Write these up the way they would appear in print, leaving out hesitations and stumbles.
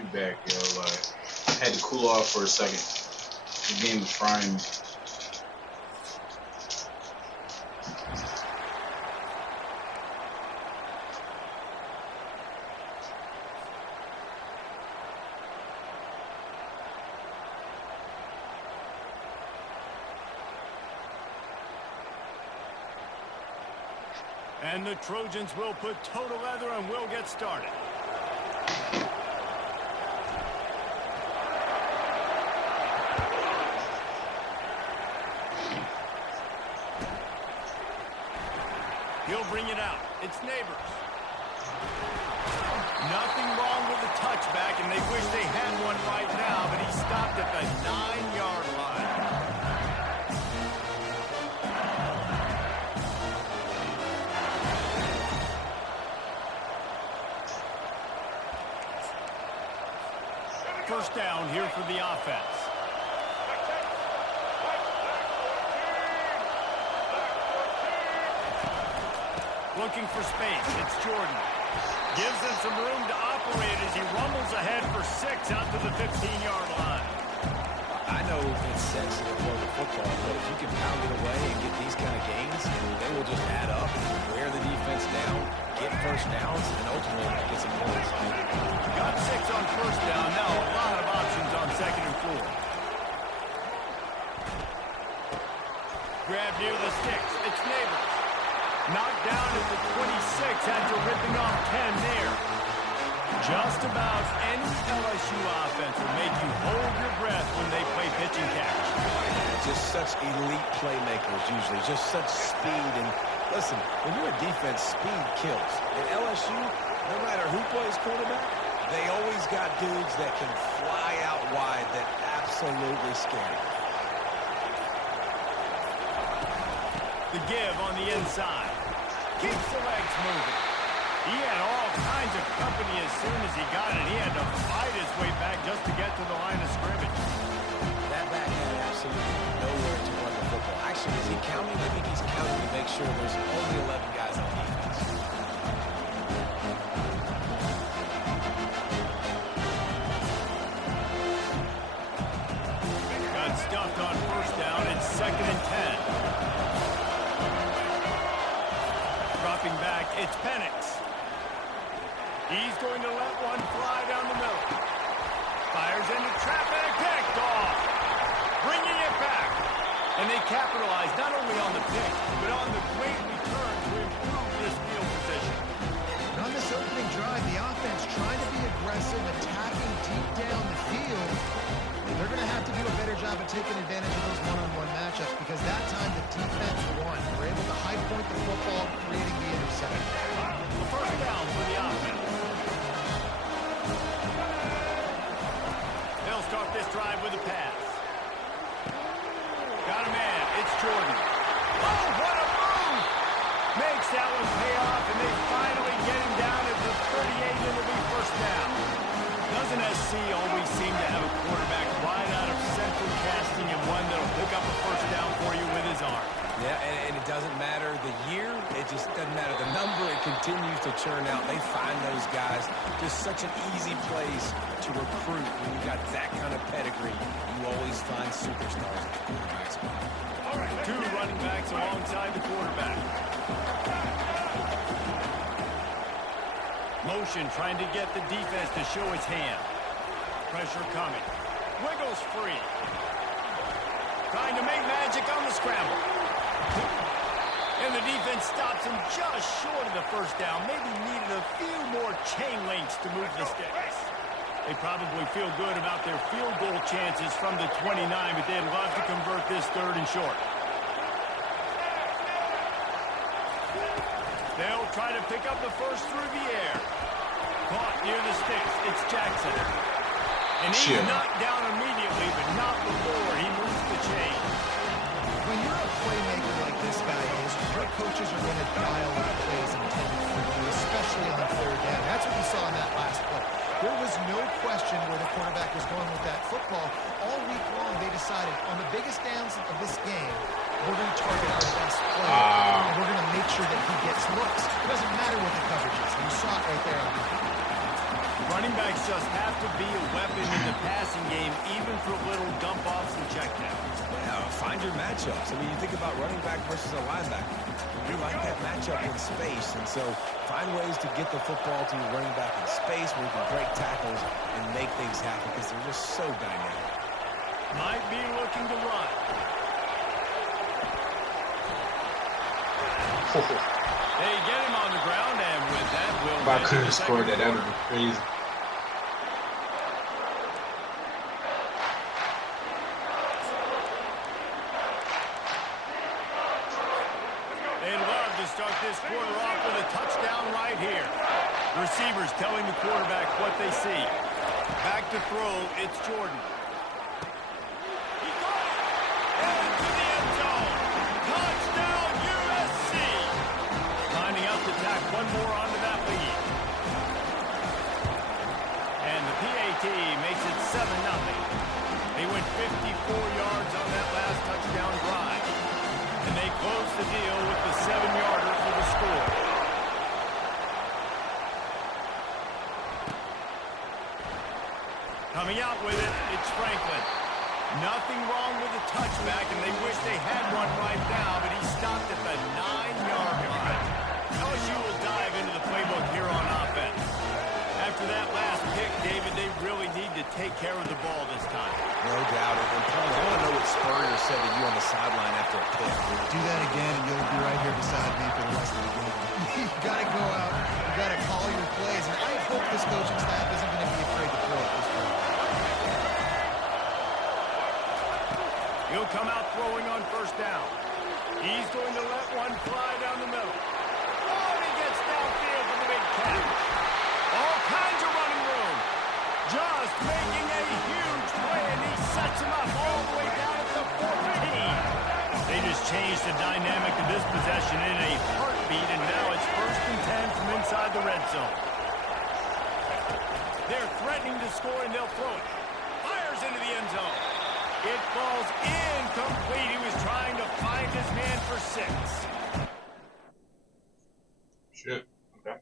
Be back, yo. Like, I had to cool off for a second. The game was frying me. And the Trojans will put total leather and will get started. He'll bring it out. It's Neighbors. Nothing wrong with the touchback, and they wish they had one right now, but he stopped at the 9-yard line. First down here for the offense. Looking for space. It's Jordan. Gives them some room to operate as he rumbles ahead for 6 out to the 15-yard line. I know it's sensitive for the football, but if you can pound it away and get these kind of gains, they will just add up, wear the defense down, get first downs, and ultimately get some points. Got 6 on first down. Now a lot of options on 2nd and 4. Grab near the sticks. It's Neighbors. Knocked down at the 26 after ripping off 10 there. Just about any LSU offense will make you hold your breath when they play pitch and catch. Just such elite playmakers usually, just such speed. And listen, when you're a defense, speed kills. At LSU, no matter who plays quarterback, they always got dudes that can fly out wide that absolutely scare you. The give on the inside. Keeps the legs moving. He had all kinds of company as soon as he got it. He had to fight his way back just to get to the line of scrimmage. That back had absolutely nowhere to run the football. Actually, is he counting? I think he's counting to make sure there's only 11 guys on defense. Got stuffed on first down. It's 2nd and 10. Dropping back, it's Penix. He's going to let one fly down the middle. Fires into traffic, picked off. Bringing it back. And they capitalize not only on the pick, but on the great return to improve this field position. And on this opening drive, the offense trying to be aggressive, attacking deep down the field. They're going to have to do a better job of taking advantage of those one-on-one matchups because that time the defense won. We're able to high point the football, creating the interception. The first down for the offense. They'll start this drive with a pass. Got a man. It's Jordan. Oh, what a move! Makes that one pay off, and they finally get him down at the 38, and it'll be first down. Doesn't SC always seem to have a quarterback right out of central casting and one that'll pick up a first down for you with his arm? Yeah, and it doesn't matter the year. It just doesn't matter the number. It continues to churn out. They find those guys. Just such an easy place to recruit when you got that kind of pedigree. You always find superstars at the quarterback spot. Two running backs alongside the quarterback. Motion trying to get the defense to show his hand. Pressure coming. Wiggles free. Trying to make magic on the scramble. And the defense stops him just short of the first down. Maybe needed a few more chain links to move the sticks. They probably feel good about their field goal chances from the 29, but they'd love to convert this 3rd and short. They'll try to pick up the first through the air. Caught near the sticks. It's Jackson. And he's knocked down immediately, but not before he moves the chain. When you're a playmaker like this guy is, your coaches are going to dial up plays intended for you, especially on 3rd down. That's what we saw in that last play. There was no question where the quarterback was going with that football. All week long, they decided on the biggest downs of this game, we're going to target our best player, and we're going to make sure that he gets looks. It doesn't matter what the coverage is. You saw it right there on the Running backs just have to be a weapon in the passing game, even for little dump-offs and checkdowns. Yeah, find your matchups. I mean, you think about running back versus a linebacker. You like that matchup in space, and so find ways to get the football to your running back in space where you can break tackles and make things happen because they're just so dynamic. Might be looking to run. They get him on the ground, and with that, will If I could have scored that, that would be crazy. They'd love to start this quarter off with a touchdown right here. Receivers telling the quarterback what they see. Back to throw, it's Jordan. He got it! And into the end zone. Touchdown, USC! Lining up to tack one more onto that lead. And the PAT makes it 7-0. They went 54 yards on that last touchdown drive. And they close the deal with the 7-yarder for the score. Coming out with it, it's Franklin. Nothing wrong with the touchback, and they wish they had one right now, but he stopped at the 9-yard line. LSU will dive into the playbook here on offense. After that last pick, David, they really need to take care of the ball this time. No doubt. And Paul, I want to know what Spurrier said to you on the sideline after a pick. Do that again, and you'll be right here beside me for the rest of the game. You got to go out. You got to call your plays, and I hope this coaching staff isn't going to be afraid to throw at this point. He'll come out throwing on first down. He's going to let one fly down the middle. Oh, and he gets downfield for the big catch. All kinds of running room. Just making a huge play, and he sets him up all the way down at the 14. They just changed the dynamic of this possession in a heartbeat, and now it's 1st and 10 from inside the red zone. They're threatening to score, and they'll throw it. Fires into the end zone. It falls incomplete. He was trying to find his man for 6. Shit. Okay.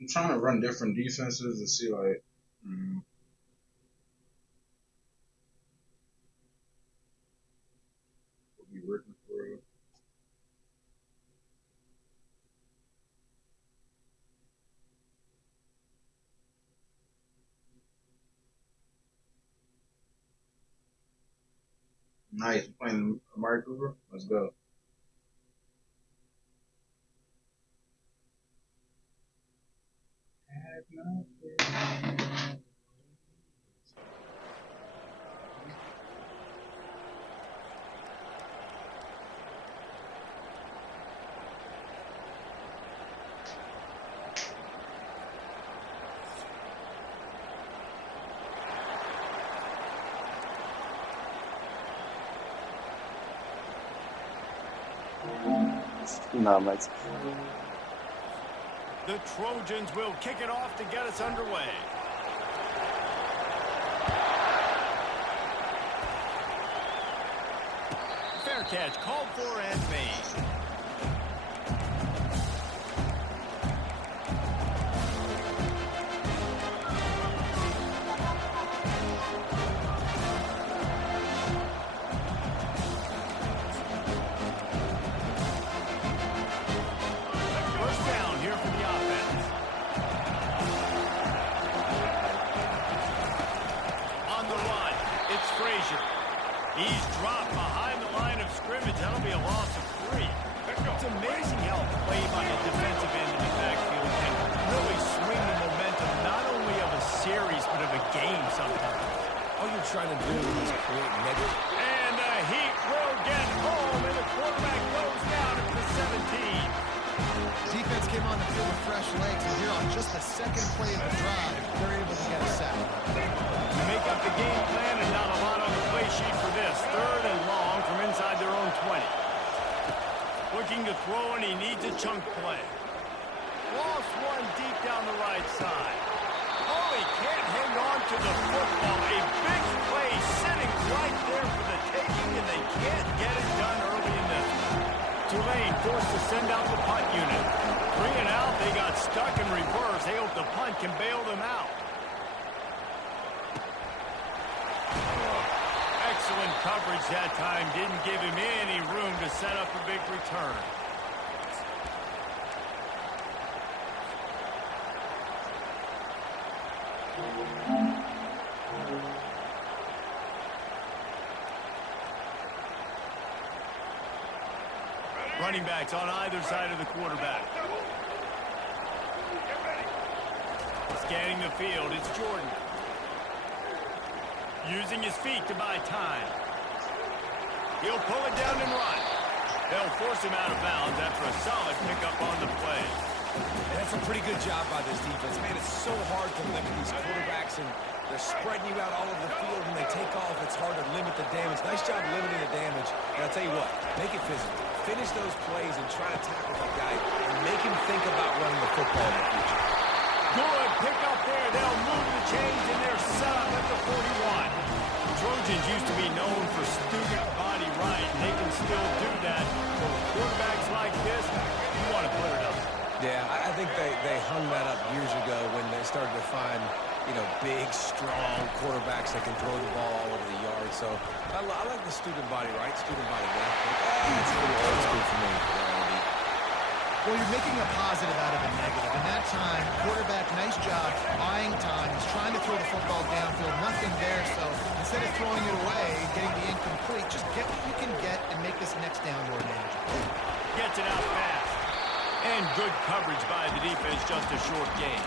I'm trying to run different defenses and see like what we working for. Nice, playing Amari Cooper. Let's go. No, Max. The Trojans will kick it off to get us underway. Fair catch called for and made. He's dropped behind the line of scrimmage. That'll be a loss of 3. came on the field with fresh legs, and here on just the second play of the drive, they're able to get a sack. You make up the game plan and not a lot on the play sheet for this. 3rd and long from inside their own 20. Looking to throw, and he needs a chunk play. Lost one deep down the right side. Oh, he can't hang on to the football. A big play sitting right there for the taking, and they can't get it done early in this one. Tulane forced to send out the punt unit. 3 and out, they got stuck in reverse. They hope the punt can bail them out. Excellent coverage that time. Didn't give him any room to set up a big return. Running backs on either side of the quarterback. Scanning the field, it's Jordan. Using his feet to buy time. He'll pull it down and run. They'll force him out of bounds after a solid pickup on the play. And that's a pretty good job by this defense. Man, it's so hard to limit these quarterbacks, and they're spreading you out all over the field. When they take off, it's hard to limit the damage. Nice job limiting the damage. And I'll tell you what, make it physical. Finish those plays and try to tackle that guy and make him think about running the football in the future. Good pick up there. They'll move the chains, and they're set up at the 41. Trojans used to be known for student body right, and they can still do that. But with quarterbacks like this, you want to put it up. Yeah, I think they hung that up years ago when they started to find, big, strong quarterbacks that can throw the ball all over the yard. So I like the student body right, student body left. It's a little old school for me. Well, you're making a positive out of a negative. In that time, quarterback, nice job, buying time. He's trying to throw the football downfield, nothing there. So instead of throwing it away and getting the incomplete, just get what you can get and make this next down more manageable. Gets it out fast. And good coverage by the defense, just a short gain.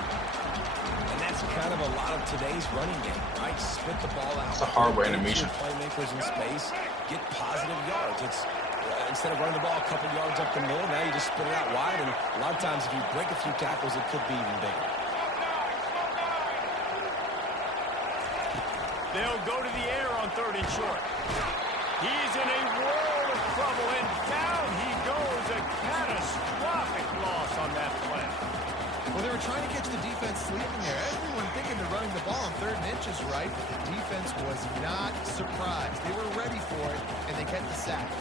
And that's kind of a lot of today's running game, right? Spit the ball out. It's a hardware animation. Playmakers in space, get positive yards. It's instead of running the ball a couple yards up the middle, now you just spit it out wide, and a lot of times if you break a few tackles, it could be even bigger. They'll go to the air on 3rd and short. He's in a world of trouble, and down he goes. A catastrophic loss on that play. Well, they were trying to catch the defense sleeping there. Everyone thinking they're running the ball on 3rd and inches right, but the defense was not surprised. They were ready for it, and they get the sack.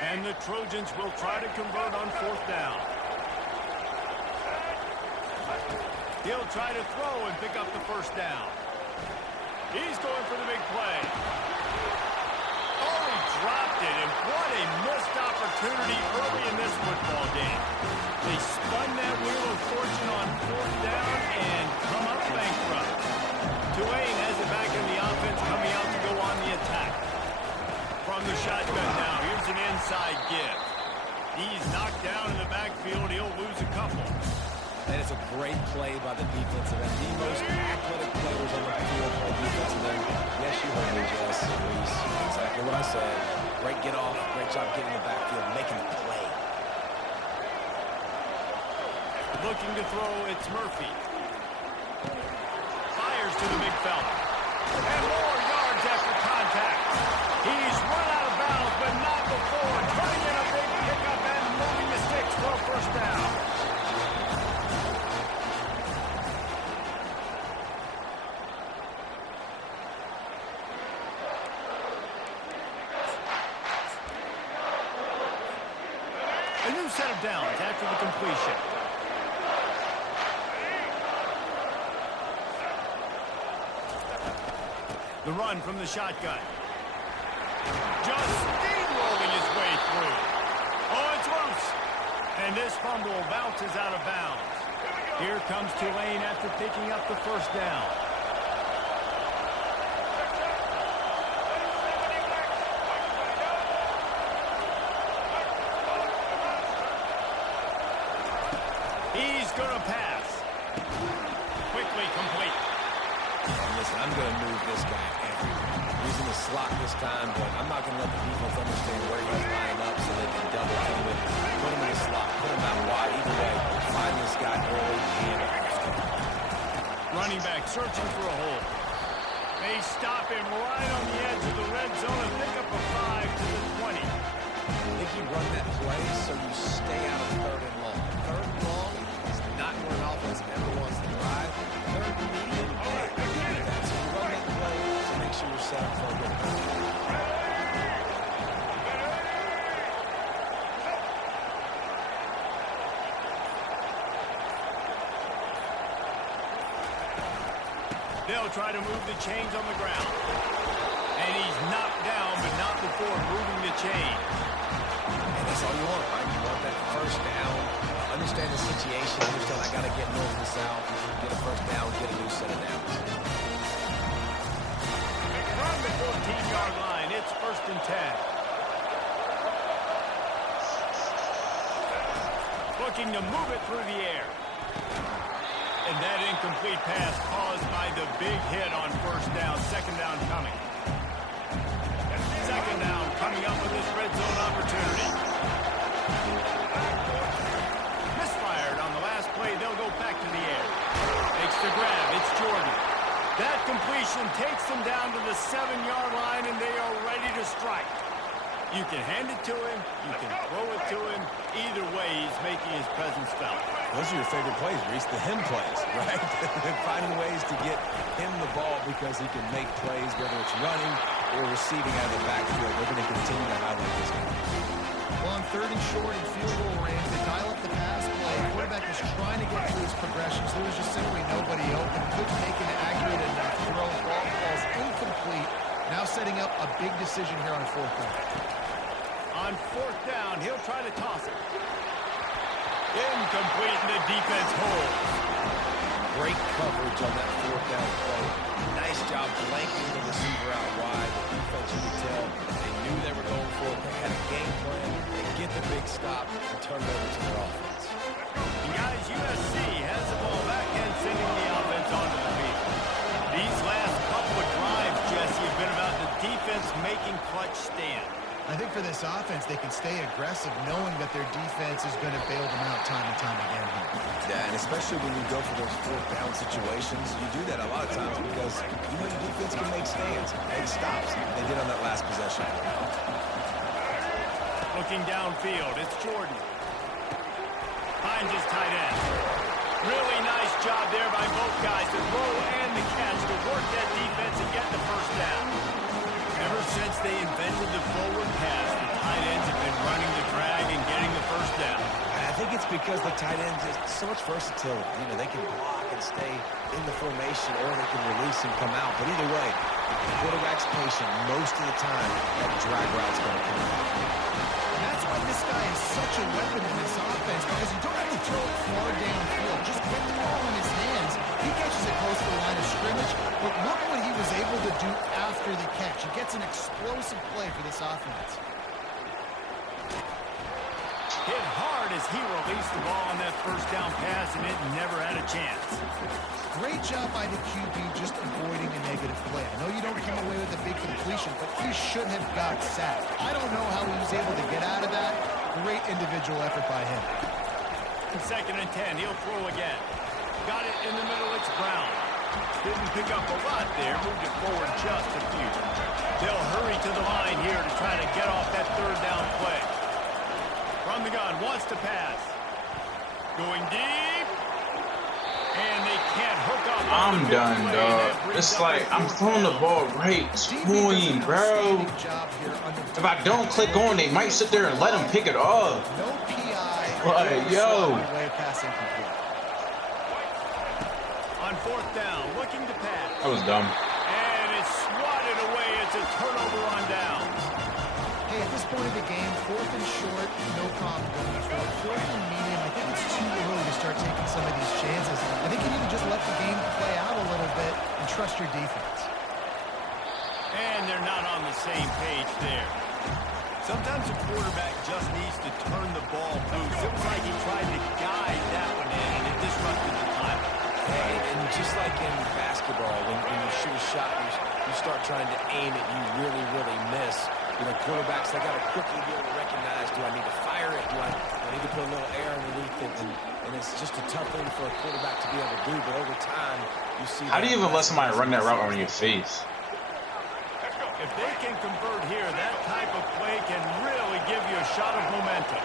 And the Trojans will try to convert on 4th down. He'll try to throw and pick up the 1st down. He's going for the big play. Oh, he dropped it, and what a missed opportunity early in this football game. They spun that wheel of fortune on 4th down and come up bankrupt. Tulane has it back in the offense, coming out to go on the attack. From the shotgun now, here's an inside give. He's knocked down in the backfield. He'll lose a couple. And it's a great play by the defensive end. The most athletic players on the field play defensive end. Yes, you heard me, Jess. Exactly what I said. Great get off. Great job getting in the backfield, making the play. Looking to throw, it's Murphy. Fires to the big fella. And more yards after contact. He's run out of bounds, but not before. Turning in a big pickup and moving the sticks for a 1st down. A new set of downs after the completion. The run from the shotgun. Just steamrolling his way through. Oh, it's loose. And this fumble bounces out of bounds. Here comes Tulane after picking up the 1st down. He's going to pass. Quickly complete. Listen, I'm going to move this guy everywhere. Using the slot this time, but I'm not going to let the defense understand where he's lining up. searching for a hole. They stop him right on the edge of the red zone and pick up a 5 to the 20. I think you run that play so you stay out of third and long. Third and long is not where an offense ever wants to drive. Third and medium, so you run that play to make sure you're set up for a good play. They'll try to move the chains on the ground. And he's knocked down, but not before moving the chains. And that's all you want, right? You want that first down. Understand the situation. Understand I got to get north and south. Get a first down, get a new set of downs. From the 14-yard line, it's 1st and 10. Looking to move it through the air. And that incomplete pass caused by the big hit on 1st down. 2nd down coming. 2nd down coming up with this red zone opportunity. Misfired on the last play. They'll go back to the air. Takes the grab. It's Jordan. That completion takes them down to the 7-yard line, and they are ready to strike. You can hand it to him. You can throw it to him. Either way, he's making his presence felt. Those are your favorite plays, Reese, the him plays, right? Finding ways to get him the ball because he can make plays, whether it's running or receiving out of the backfield. They're going to continue to highlight this game. Well, on 3rd and short and field goal range, they dial up the pass play. The quarterback was trying to get through his progressions. There was just simply nobody open. Couldn't make an accurate enough throw. Ball falls incomplete. Now setting up a big decision here on 4th down. On 4th down, he'll try to toss it. Incomplete, and the defense holds. Great coverage on that 4th down play. Nice job blanking the receiver out wide. The defense, you could tell, they knew they were going for it. They had a game plan. They get the big stop and turn it over to their offense. And guys, USC has the ball back and sending the offense onto the field. These last couple of drives, Jesse, have been about the defense making clutch stands. I think for this offense, they can stay aggressive knowing that their defense is going to bail them out time and time again here. Yeah, and especially when you go for those 4th down situations, you do that a lot of times because you know your defense can make stands, make stops. They did on that last possession. Looking downfield, it's Jordan. Finds his tight end. Really nice job there by both guys, the throw and the catch, to work that defense and get the 1st down. Ever since they invented the forward pass, the tight ends have been running the drag and getting the 1st down. I think it's because the tight ends have so much versatility. You know, they can block and stay in the formation, or they can release and come out. But either way, the quarterback's patient most of the time. That drag route's going to come out. And that's why this guy is such a weapon in this offense, because you don't have to throw it far downfield. Just get the ball in his hands. He catches it close to the line of scrimmage, but look what he was able to do after the catch. He gets an explosive play for this offense. Hit hard as he released the ball on that 1st down pass, and it never had a chance. Great job by the QB just avoiding a negative play. I know you don't come away with a big completion, but he should have got sacked. I don't know how he was able to get out of that. Great individual effort by him. 2nd and 10, he'll throw again. Got it in the middle, it's Brown. Didn't pick up a lot there, moved it forward just a few. They'll hurry to the line here to try to get off that 3rd down play. From the gun, wants to pass. Going deep. And they can't hook up. I'm done, dog. It's like I'm throwing the ball right to him, bro. If I don't click on, they might sit there and let him pick it up. No PI. Like, yo. On 4th down, looking to pass. That was dumb. And it's swatted away. It's a turnover on downs. Hey, at this point of the game, 4th and short, no problem going for it. 4th and medium, I think it's too early to start taking some of these chances. I think you need to just let the game play out a little bit and trust your defense. And they're not on the same page there. Sometimes a quarterback just needs to turn the ball loose. It was like he tried to guide that one in, and it disrupted the time. Hey, and just like in basketball, when you shoot a shot, you start trying to aim it, you really, really miss. You know, quarterbacks, they got to quickly be able to recognize, do I need to fire it? Do I and he can put a little air underneath it, and it's just a tough thing for a quarterback to be able to do. But over time, you see. How do you even let somebody run that route on your face? If they can convert here, that type of play can really give you a shot of momentum.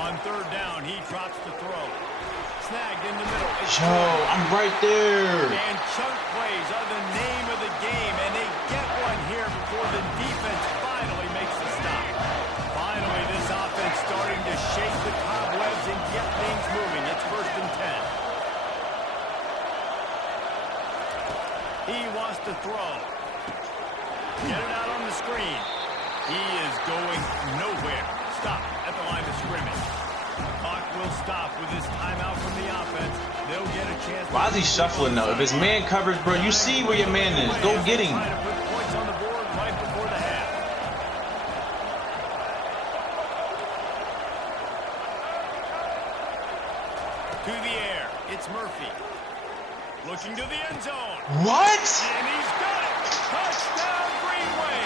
On third down, he drops the throw. Snagged in the middle. Yo, I'm right there. And chunk plays are the name of the game, and they get one here before the defense finally makes a stop. Finally, this offense starting to shake the cobwebs and get things moving. It's 1st and 10. He wants to throw. Get it out on the screen. He is going nowhere. Stop at the line of scrimmage. Clock will stop with this timeout from the offense. They'll get a chance. Why is he shuffling though? If it's man coverage, bro, you see where your man is. Go get him. Trying to put points on the board right before the half. To the air. It's Murphy. Looking to the end zone. What? And he's got it. Touchdown, Greenway.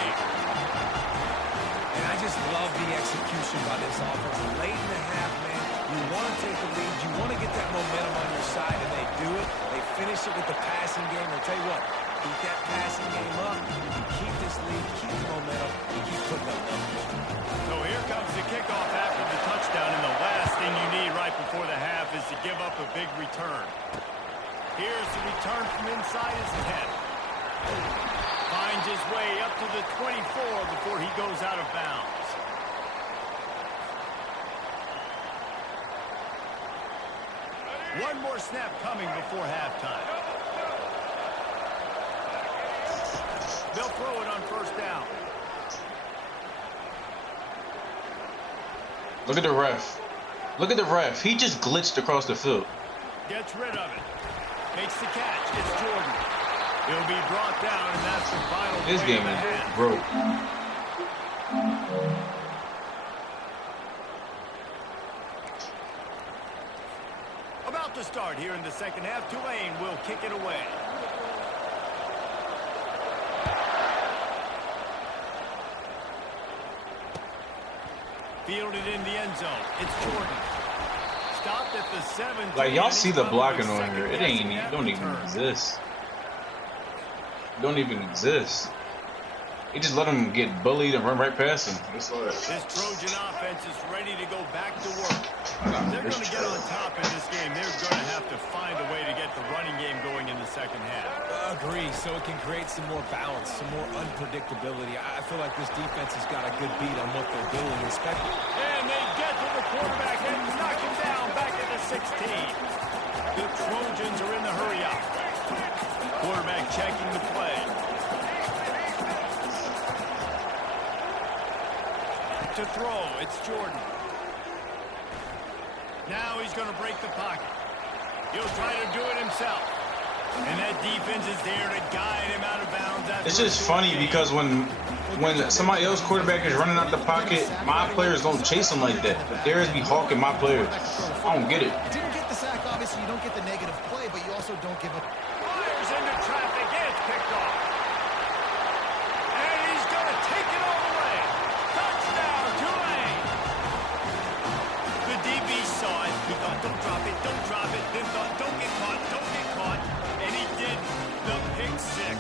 And I just love the execution by this offense. Late in the half, man, you want to take the lead. You want to get that momentum on your side, and they do it. They finish it with the passing game. I'll tell you what, keep that passing game up. You can keep this lead, keep the momentum, and keep putting up numbers. So here comes the kickoff after the touchdown, and the last thing you need right before the half is to give up a big return. Here's the return from inside his 10. Finds his way up to the 24 before he goes out of bounds. One more snap coming before halftime. They'll throw it on 1st down. Look at the ref. Look at the ref. He just glitched across the field. Gets rid of it. Makes the catch. It's Jordan. He'll be brought down, and that's the final This play game of the is half. broke. About to start here in the second half. Tulane will kick it away. Fielded in the end zone. It's Jordan. Stopped at the 7. Like y'all see the blocking on here. It ain't even, don't even exist. Don't even exist. He just let him get bullied and run right past him. This Trojan offense is ready to go back to work. They're going to get on top in this game. They're going to have to find a way to get the running game going in the second half. Agree, so it can create some more balance, some more unpredictability. I feel like this defense has got a good beat on what they're doing, especially. And they get to the quarterback and knock him down back at the 16. The Trojans are in the hurry up. Quarterback checking the play. To throw, it's Jordan. Now he's going to break the pocket. He'll try to do it himself. And that defense is there to guide him out of bounds. It's just funny because when somebody else quarterback is running out the pocket, my players don't chase him like that. But theirs be hawking my players. I don't get it. Didn't get the sack, obviously you don't get the negative play, but you also don't give up. Fires into traffic, and it's picked off. And he's going to take it all the way. Touchdown, Tulane. The DB saw it. He thought, don't drop it, don't drop it. Then thought, don't get caught, don't get caught. And he did the pick 6.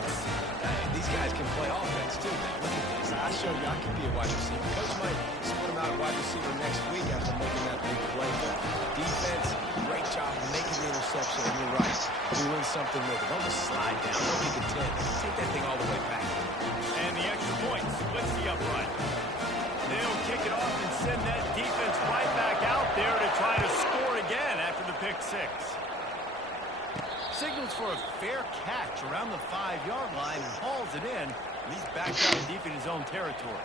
These guys can play offense, too. Look at this. I showed you I can be a wide receiver. Coach might split him out at wide receiver next week after making that big play. But defense, great job making the interception. And you're right, doing something with it. Don't just slide down. Don't be content. Take that thing all the way back. And the extra point splits the upright. They'll kick it off and send that defense right back out there to try to score again after the pick 6. Signals for a fair catch around the 5-yard line and hauls it in. And he's back down deep in his own territory.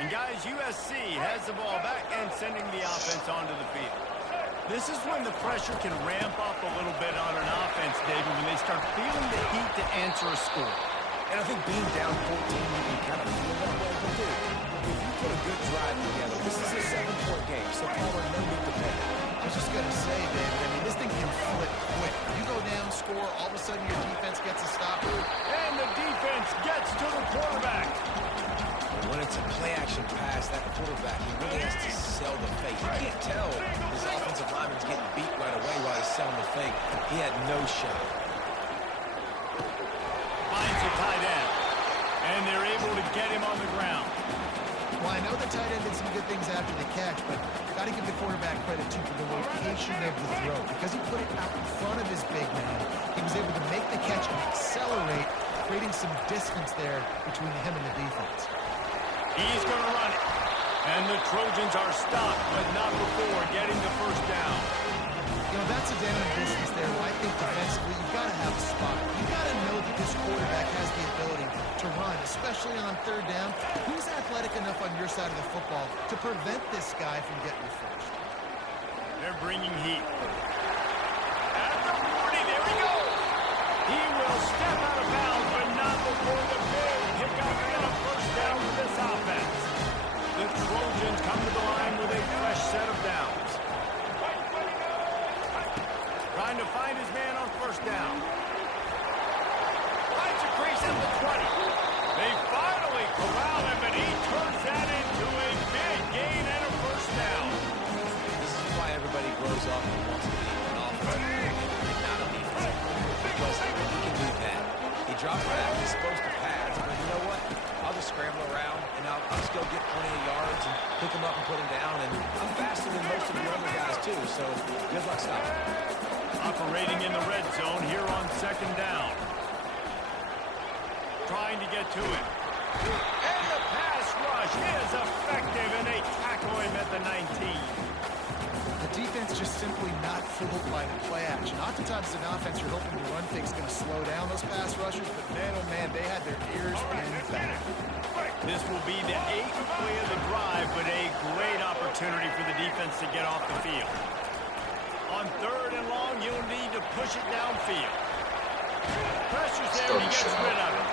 And guys, USC has the ball back and sending the offense onto the field. This is when the pressure can ramp up a little bit on an offense, David, when they start feeling the heat to answer a score. And I think being down 14, you can kind of feel that way. But dude, if you put a good drive together, this is a 7-point game, so Palmer, no need to panic. I was just going to say, David, I mean, this thing can flip quick. You go down, score he had no shot. Finds the tight end. And they're able to get him on the ground. Well, I know the tight end did some good things after the catch, but got to give the quarterback credit, too, for the location of the throw. Because he put it out in front of his big man, he was able to make the catch and accelerate, creating some distance there between him and the defense. He's going to run it. And the Trojans are stopped, but not before getting the first down. You know, that's a down and distance there where I think defensively you've got to have a spot. You've got to know that this quarterback has the ability to run, especially on third down. Who's athletic enough on your side of the football to prevent this guy from getting the first? They're bringing heat. At the 40, there he goes. He will step out of bounds, but not before the big pickup and a first down for this offense. The Trojans come to the line with a fresh set of downs. Trying to find his man on first down. Finds a crease at the 20. They finally corral him, and he turns that into a big gain and a first down. This is why everybody grows up and wants to be an offensive coordinator, not a defensive coordinator, because he can do that. He drops back, he's supposed to pass, but you know what? I'll just scramble around, and I'll still get plenty of yards and pick him up and put him down, and I'm faster than most of the other guys, too, so good luck stopping. Operating in the red zone here on second down. Trying to get to it. And the pass rush is effective, and they tackle him at the 19. The defense just simply not fooled by the play action. Oftentimes, as an offense, you're hoping the run fake's going to slow down those pass rushers, but man, oh man, they had their ears pinned back. This will be the 8th play of the drive, but a great opportunity for the defense to get off the field. On third and long, you'll need to push it downfield. Pressure's there, and he gets rid of it.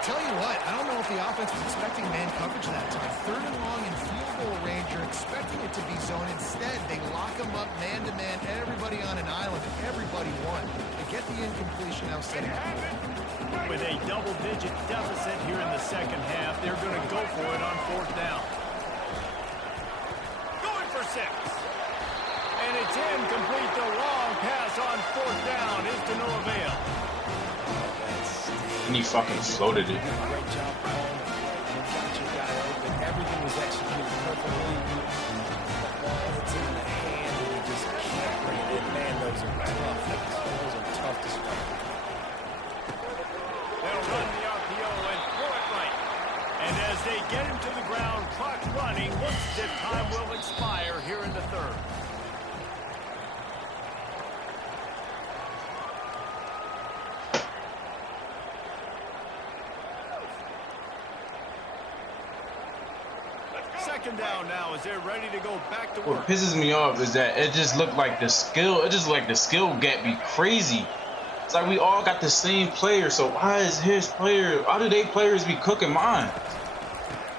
Tell you what, I don't know if the offense was expecting man coverage that time. Third and long in field goal range, you're expecting it to be zone. Instead, they lock them up man-to-man, everybody on an island, and everybody won. They get the incompletion now setting up. With a double-digit deficit here in the second half, they're going to go for it on fourth down. Going for 6. And it's incomplete. The long pass on fourth down is to no avail. And he fucking floated it. Great job, Cole. You got your guy open. Everything was executed perfectly. The ball hits in the hand, and you just can't bring it in. Man, those are tough. Those are tough to spot. They'll run the RPO and throw it right. And as they get him to the ground, clock running, looks as if time will expire here in the third. Second down now as they're ready to go back to work. What pisses me off is that it just looked like the skill gap be crazy. It's like we all got the same player, so why is his player, why do they players be cooking mine?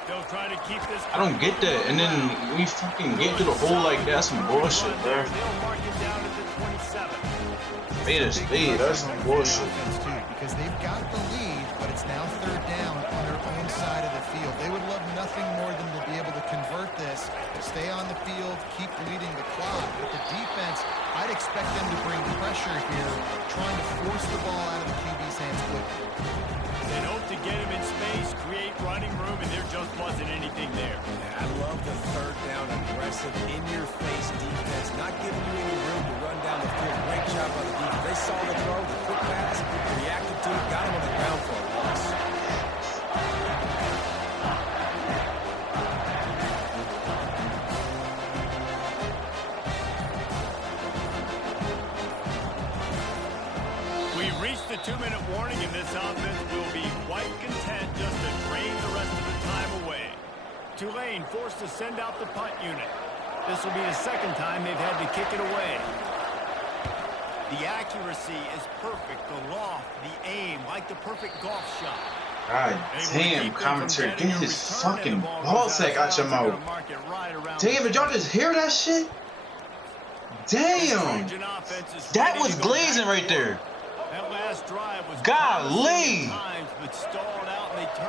They'll try to keep this. I don't get that. And then we fucking get to the hole like that. That's some bullshit, bro. They'll mark it down at the 27. Made us lead. That's some bullshit. Because they've got the lead, but it's now third down on their own side of the field. They would love nothing more than to be able to convert this, stay on the field, keep leading the clock. But the defense, I'd expect them to bring pressure here, trying to force the ball out of the QB's hands quickly. They hope to get him in space, create running room, and there just wasn't anything there. Yeah, I love the third down aggressive, in-your-face defense, not giving you any room to run down the field. Great job by the defense. They saw the throw, the quick pass, reacted to it, got him on the ground for a loss. We've reached the 2-minute warning, and this offense will be quite content just to drain the rest of the time away. Tulane forced to send out the punt unit. This will be the second time they've had to kick it away. The accuracy is perfect, the loft, the aim, like the perfect golf shot. God damn, commentary, get his fucking ball sack out your mouth. Damn, did y'all just hear that shit? Damn, that was glazing right there. That last drive was golly.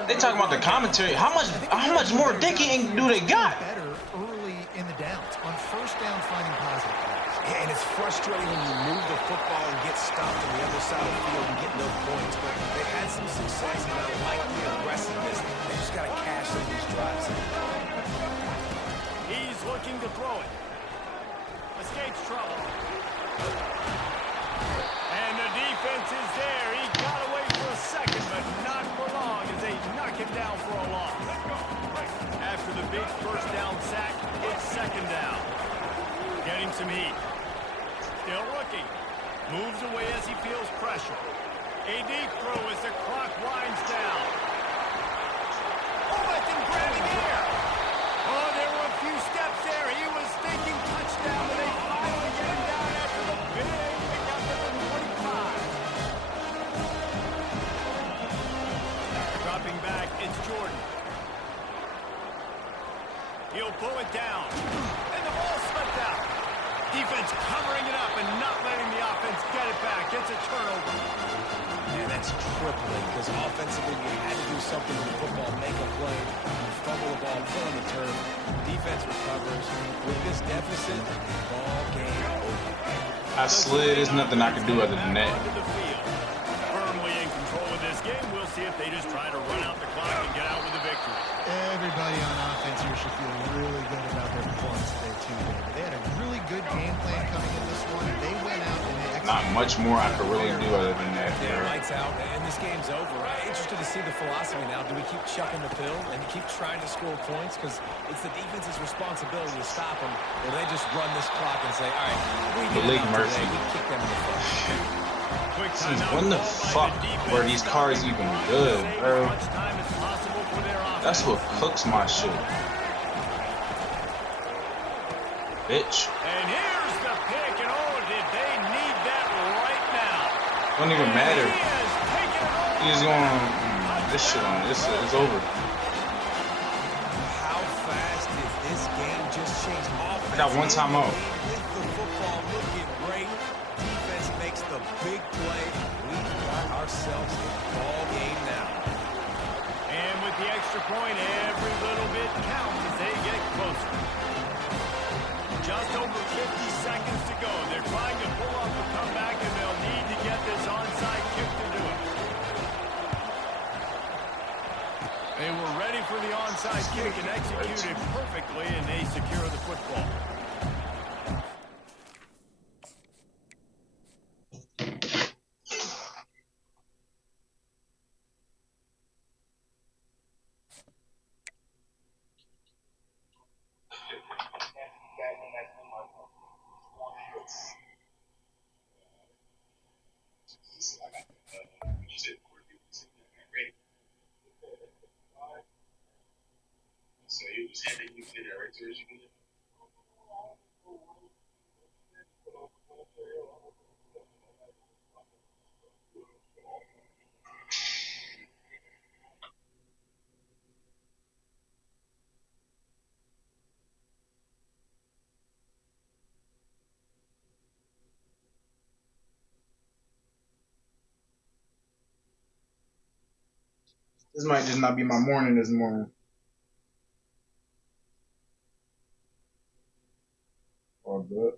They talking about the commentary. How much more dicking do they got? Better early in the downs on first down, finding positive plays. Yeah, and it's frustrating when you move the football and get stopped on the other side of the field and get no points. But they had some success, and I like the aggressiveness. They just got to cash some of these drives. He's looking to throw it. Escapes trouble. And the defense is there. He got away for a second, but not for long as they knock him down for a loss. After the big first down sack, it's second down. Getting some heat. Still looking. Moves away as he feels pressure. A deep throw as the clock winds down. Oh, let them grabbing air. Oh, there were a few steps there. He was thinking touchdown, and they finally get him down after the big pickup at the 25. Dropping back, it's Jordan. He'll pull it down. And the ball slipped out. Defense covering it up and not letting the offense get it back. It's a turnover. Man, that's crippling because offensively you had to do something with the football, make a play. You fumble the ball, put on the turf. Defense recovers. With this deficit, ball game over. I slid. There's nothing I can do other than that. Firmly in control of this game. We'll see if they just try to run out the clock and get out with a victory. Everybody on offense here should feel really good about their performance today, too, David. They had a really good game plan coming in this one. They went out and they executed. Not much more I could really do other than that. Yeah, lights out, and this game's over. I'm interested to see the philosophy now. Do we keep chucking the pill and keep trying to score points? Because it's the defense's responsibility to stop them, or they just run this clock and say, all right, we did enough mercy. today. We kick them in the foot. When the fuck were these cars even good, bro? That's what cooks my shit. Bitch. And here's the pick, and oh, did they need that right now. Don't even matter. He He's going this shit on. This is over. How fast did this game just change? Offense I got one time out. with the football looking great. Defense makes the big play. We've got ourselves a ball game now. And with the extra point, every little bit counts as they get closer. Just over 50 seconds to go. They're trying to pull off a comeback, and they'll need to get this onside kick to do it. They were ready for the onside kick and executed perfectly, and they secure the football. So you just had that, you did that right there as you did it. This might just not be my morning this morning. All good.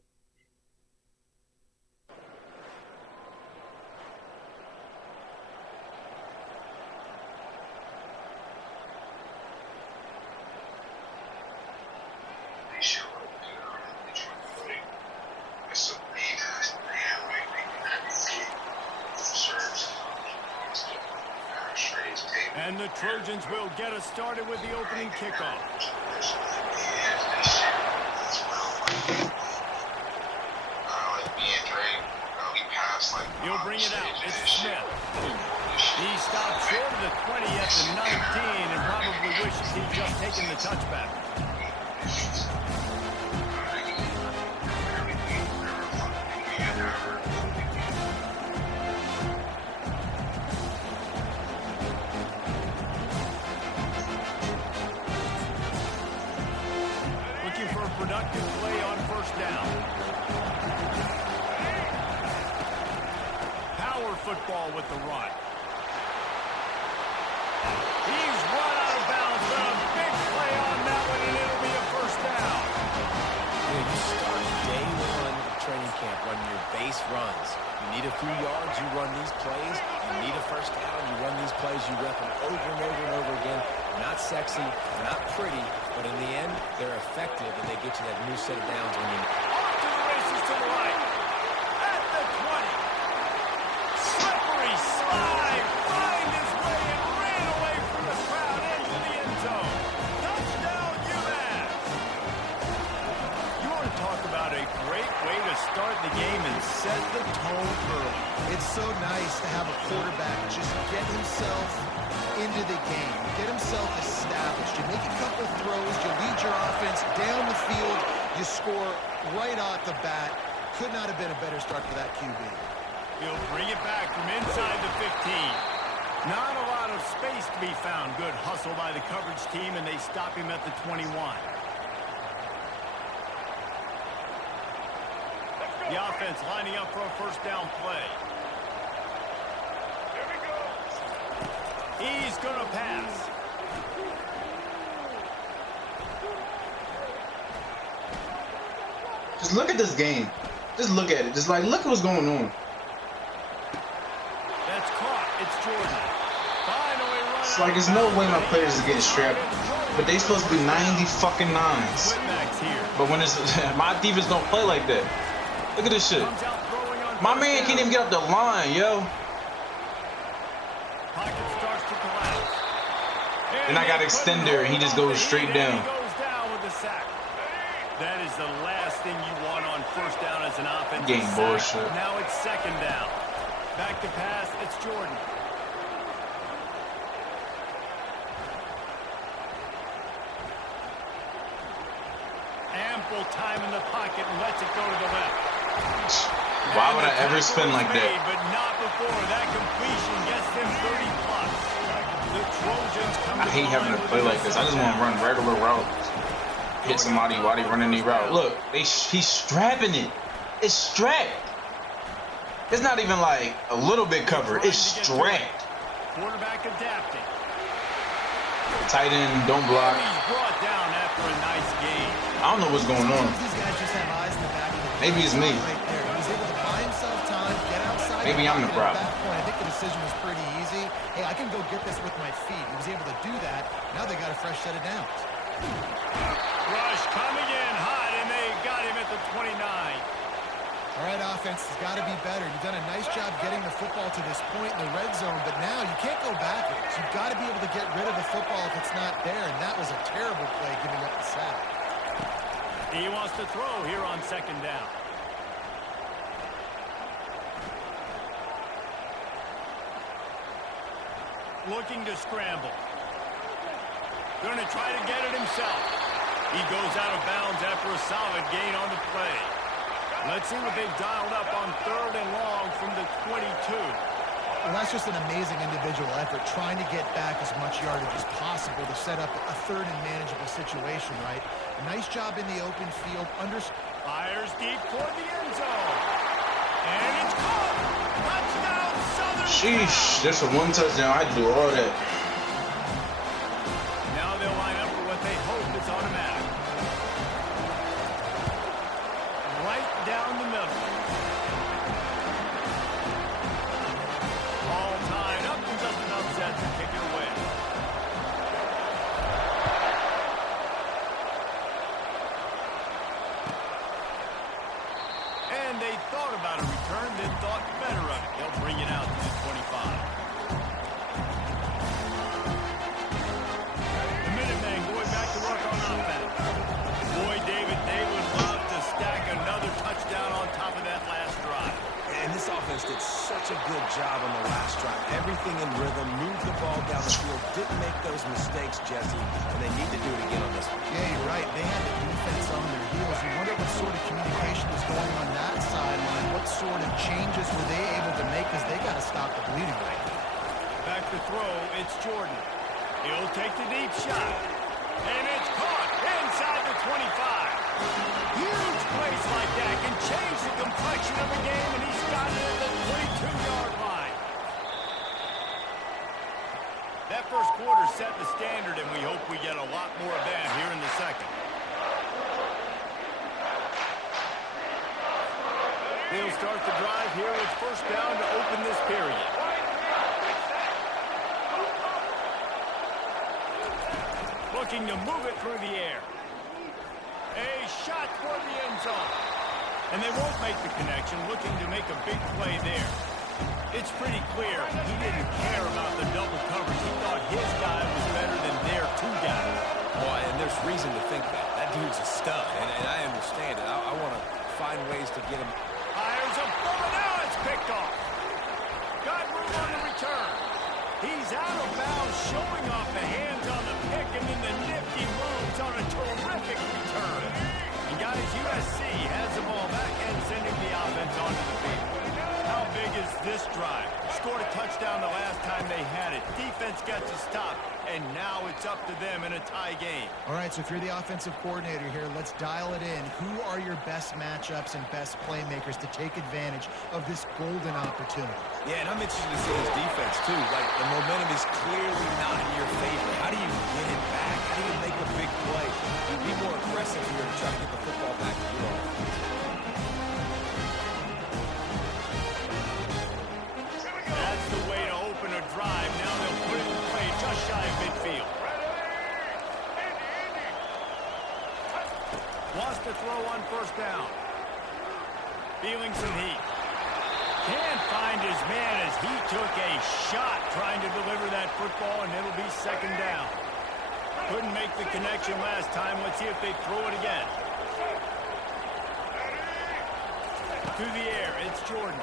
They show up good on it. They try to play. That's so big. That's the man, right? They can navigate serves. And the Trojans will get us started with the opening kickoff. He'll bring it out. It's Smith. He stopped short of the 20 at the 19 and probably wishes he'd just taken the touchback. Looking for a productive play on first down. Power football with the run. He's run out of bounds, but a big play on that one, and it'll be a first down. You start day one of training camp. camp, run your base runs. You need a few yards, you run these plays. You need a first down, you run these plays. You rep them over and over and over again. They're not sexy, they're not pretty, but in the end, they're effective, and they get you that new set of downs when you... Off to the races to the right. At the 20. Slippery slide. Find his way and ran away from the crowd into the end zone. Touchdown, UMass. You want to talk about a great way to start the game and set the tone early. It's so nice to have a quarterback just get himself into the game, get himself established. You make a couple throws, you lead your offense down the field, you score right off the bat. Could not have been a better start for that QB. He'll bring it back from inside the 15. Not a lot of space to be found. Good hustle by the coverage team, and they stop him at the 21. The offense lining up for a first down play. He's going to pass. Just look at this game. Just look at it. Just like, look at what's going on. That's caught. It's Jordan. Finally run. It's like, there's no way my players are getting strapped. But they supposed to be 90 fucking nines. But when it's my defense don't play like that. Look at this shit. My man can't even get up the line, yo. Then I got extender, and he just goes straight down. That is the last thing you want on first down as an offensive Game bullshit. Now it's second down. Back to pass, it's Jordan. Ample time in the pocket and lets it go to the left. Why would I ever spin like that? But not before that completion gets them 30 plus. The Trojans come I hate having to play like this. I just want to run regular routes. Hit somebody while they running the route. Look, he's strapping it. It's strapped. It's not even like a little bit covered. It's strapped. Quarterback adapting. Tight end, don't block. He's brought down after a nice game. I don't know what's going on. These guys just have eyes in the back of the Maybe it's me. right there. He was able to buy himself time, get outside. Maybe I'm the problem. At that point, I think the decision was pretty easy. Hey, I can go get this with my feet. He was able to do that. Now they got a fresh set of downs. Rush coming in hot, and they got him at the 29. All right, offense has got to be better. You've done a nice job getting the football to this point in the red zone, but now you can't go backwards. You've got to be able to get rid of the football if it's not there, and that was a terrible play giving up the sack. He wants to throw here on second down. Looking to scramble. Going to try to get it himself. He goes out of bounds after a solid gain on the play. Let's see what they've dialed up on third and long from the 22. Well, that's just an amazing individual effort, trying to get back as much yardage as possible to set up a third and manageable situation, right? Nice job in the open field. Fires deep toward the end zone. And it's caught. Touchdown, Southern. Sheesh, just for one touchdown, I'd do all that. Now they'll line up for what they hope is automatic. Right down the middle. All tied up and just about set to kick it away. And they thought about a return, then thought better of it. They'll bring it out to the 25. The Minutemen going back to work on offense. Boy, David, they would love to stack another touchdown on top of that last drive. And this offense did such a good job on the last drive. Everything in rhythm, moved the ball down the field, didn't make those mistakes, Jesse, and they need to do it again on this one. Yeah, you're right. They had the defense on their heels. You wonder what sort of communication was going on that sideline. What sort of changes were they able to make, because they got to stop the bleeding right now. Back to throw, it's Jordan. He'll take the deep shot. And it's caught inside the 25. Huge plays like that can change the complexion of a game, and he's got it at the 22-yard line. That first quarter set the standard, and we hope we get a lot more of that here in the second. They'll start the drive here with first down to open this period. Looking to move it through the air. A shot toward the end zone. And they won't make the connection, looking to make a big play there. It's pretty clear he didn't care about the double coverage. He thought his guy was better than their two guys. Boy, and there's reason to think that. That dude's a stud, and I understand it. I want to find ways to get him. Fires a bullet. Now it's picked off. Got room on the return. He's out of bounds, showing off the hands on the pick, and then the nifty moves on a terrific return. And guys, USC has the ball back and sending the offense onto the field. How big is this drive? Scored a touchdown the last time they had it. Defense got to stop, and now it's up to them in a tie game. All right, so if you're the offensive coordinator here, let's dial it in. Who are your best matchups and best playmakers to take advantage of this golden opportunity? Yeah, and I'm interested to see this defense, too. Like, the momentum is clearly not in your favor. How do you get it back? How do you make a big play? You be more aggressive here and try to get the football back to your offense. That's the way to open a drive. Now they'll put it in play just shy of midfield. Wants to throw on first down. Feeling some heat. Can't find his man as he took a shot trying to deliver that football, and it'll be second down. Couldn't make the connection last time. Let's see if they throw it again. Through the air, it's Jordan.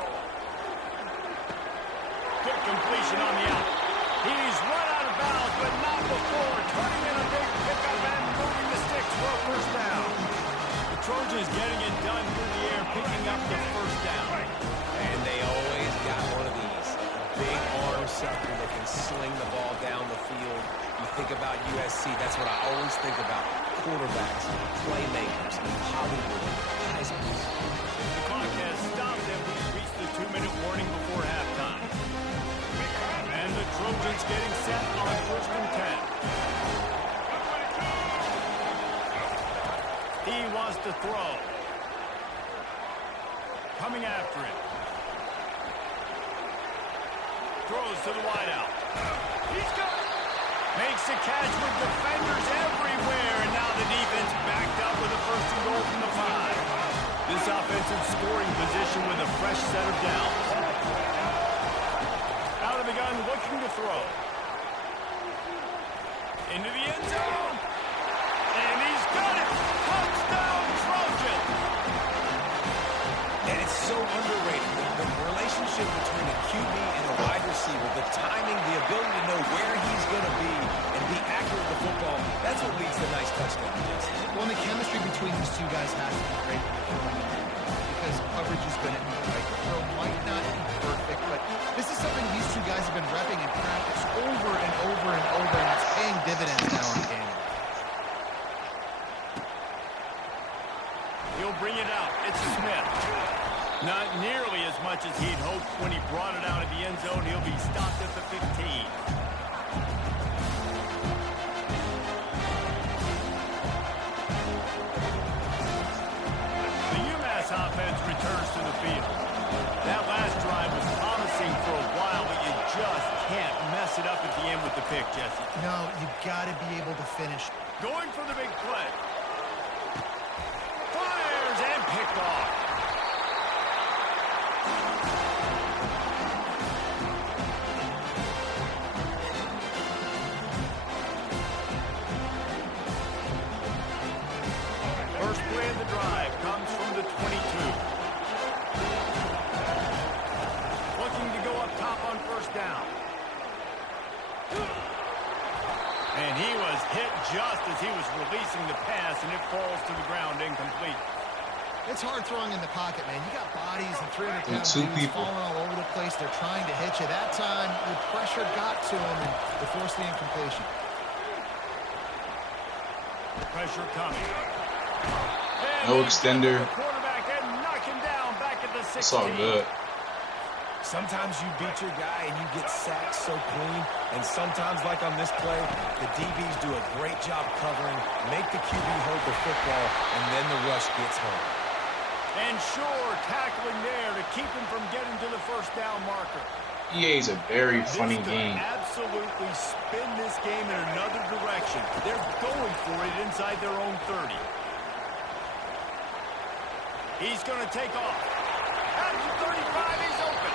Good completion on the out. He's run out of bounds, but not before. Turning in a big pickup and moving the sticks for a first down. The Trojans getting it done through the air, picking up the first down. And they always got one of these. A big arm sucker that can sling the ball down the field. You think about USC, that's what I always think about. Quarterbacks, playmakers, Hollywood, Heisman. The clock has stopped and we've reached the 2-minute warning before halftime. And the Trojans getting set on first and 10. He wants to throw. Coming after it. Throws to the wideout. He's got it. Makes the catch with defenders everywhere. And now the defense backed up with a first and goal from the 5. This offensive scoring position with a fresh set of downs. Out of the gun, looking to throw. Into the end zone. And he's got it. Touchdown, Trojans. And it's so underrated. The relationship between a QB and a wide receiver, the timing, the ability to know where he's going to be and be accurate with the football, that's what leads to nice touchdowns. Well, the chemistry between these two guys has to be great because coverage is going to be right. Throw might not be perfect, but this is something these two guys have been repping in practice over and over and over, and it's paying dividends now in the game. He'll bring it out. It's Smith. Not nearly as much as he'd hoped when he brought it out of the end zone. He'll be stopped at the 15. The UMass offense returns to the field. That last drive was promising for a while, but you just can't mess it up at the end with the pick, Jesse. No, you've got to be able to finish. Going for the big play. Fires and picked off. First play of the drive comes from the 22. Looking to go up top on first down. And he was hit just as he was releasing the pass, and it falls to the ground incomplete. It's hard throwing in the pocket, man. You got bodies and 300-pound Two dudes people falling all over the place. They're trying to hit you. That time, the pressure got to him, and they forced the incompletion. Pressure coming. No extender. Quarterback and knock him down back at the 16. It's all good. Sometimes you beat your guy and you get sacked so clean, and sometimes, like on this play, the DBs do a great job covering, make the QB hold the football, and then the rush gets home. And sure, tackling there to keep him from getting to the first down marker. EA is a very funny game. Absolutely spin this game in another direction. They're going for it inside their own 30. He's going to take off. At the 35, he's open.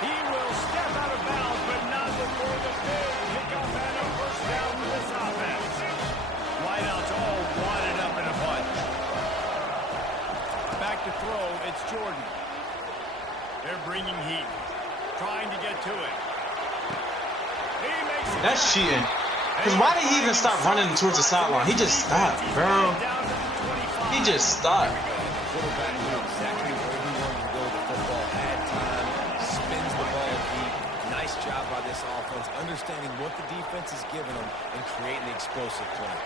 He will step out of bounds, but not before the big pickup and a first down for this offense. Wideouts all wadded up in a bunch. Back to throw, it's Jordan. They're bringing heat. Trying to get to it. He makes it. That's cheating. Because why did he even stop running towards the sideline? He just stopped, bro. He just stopped. Quarterback knew exactly where he wanted to go with the football. Had time, spins the ball deep. Nice job by this offense, understanding what the defense is giving them and creating the explosive play.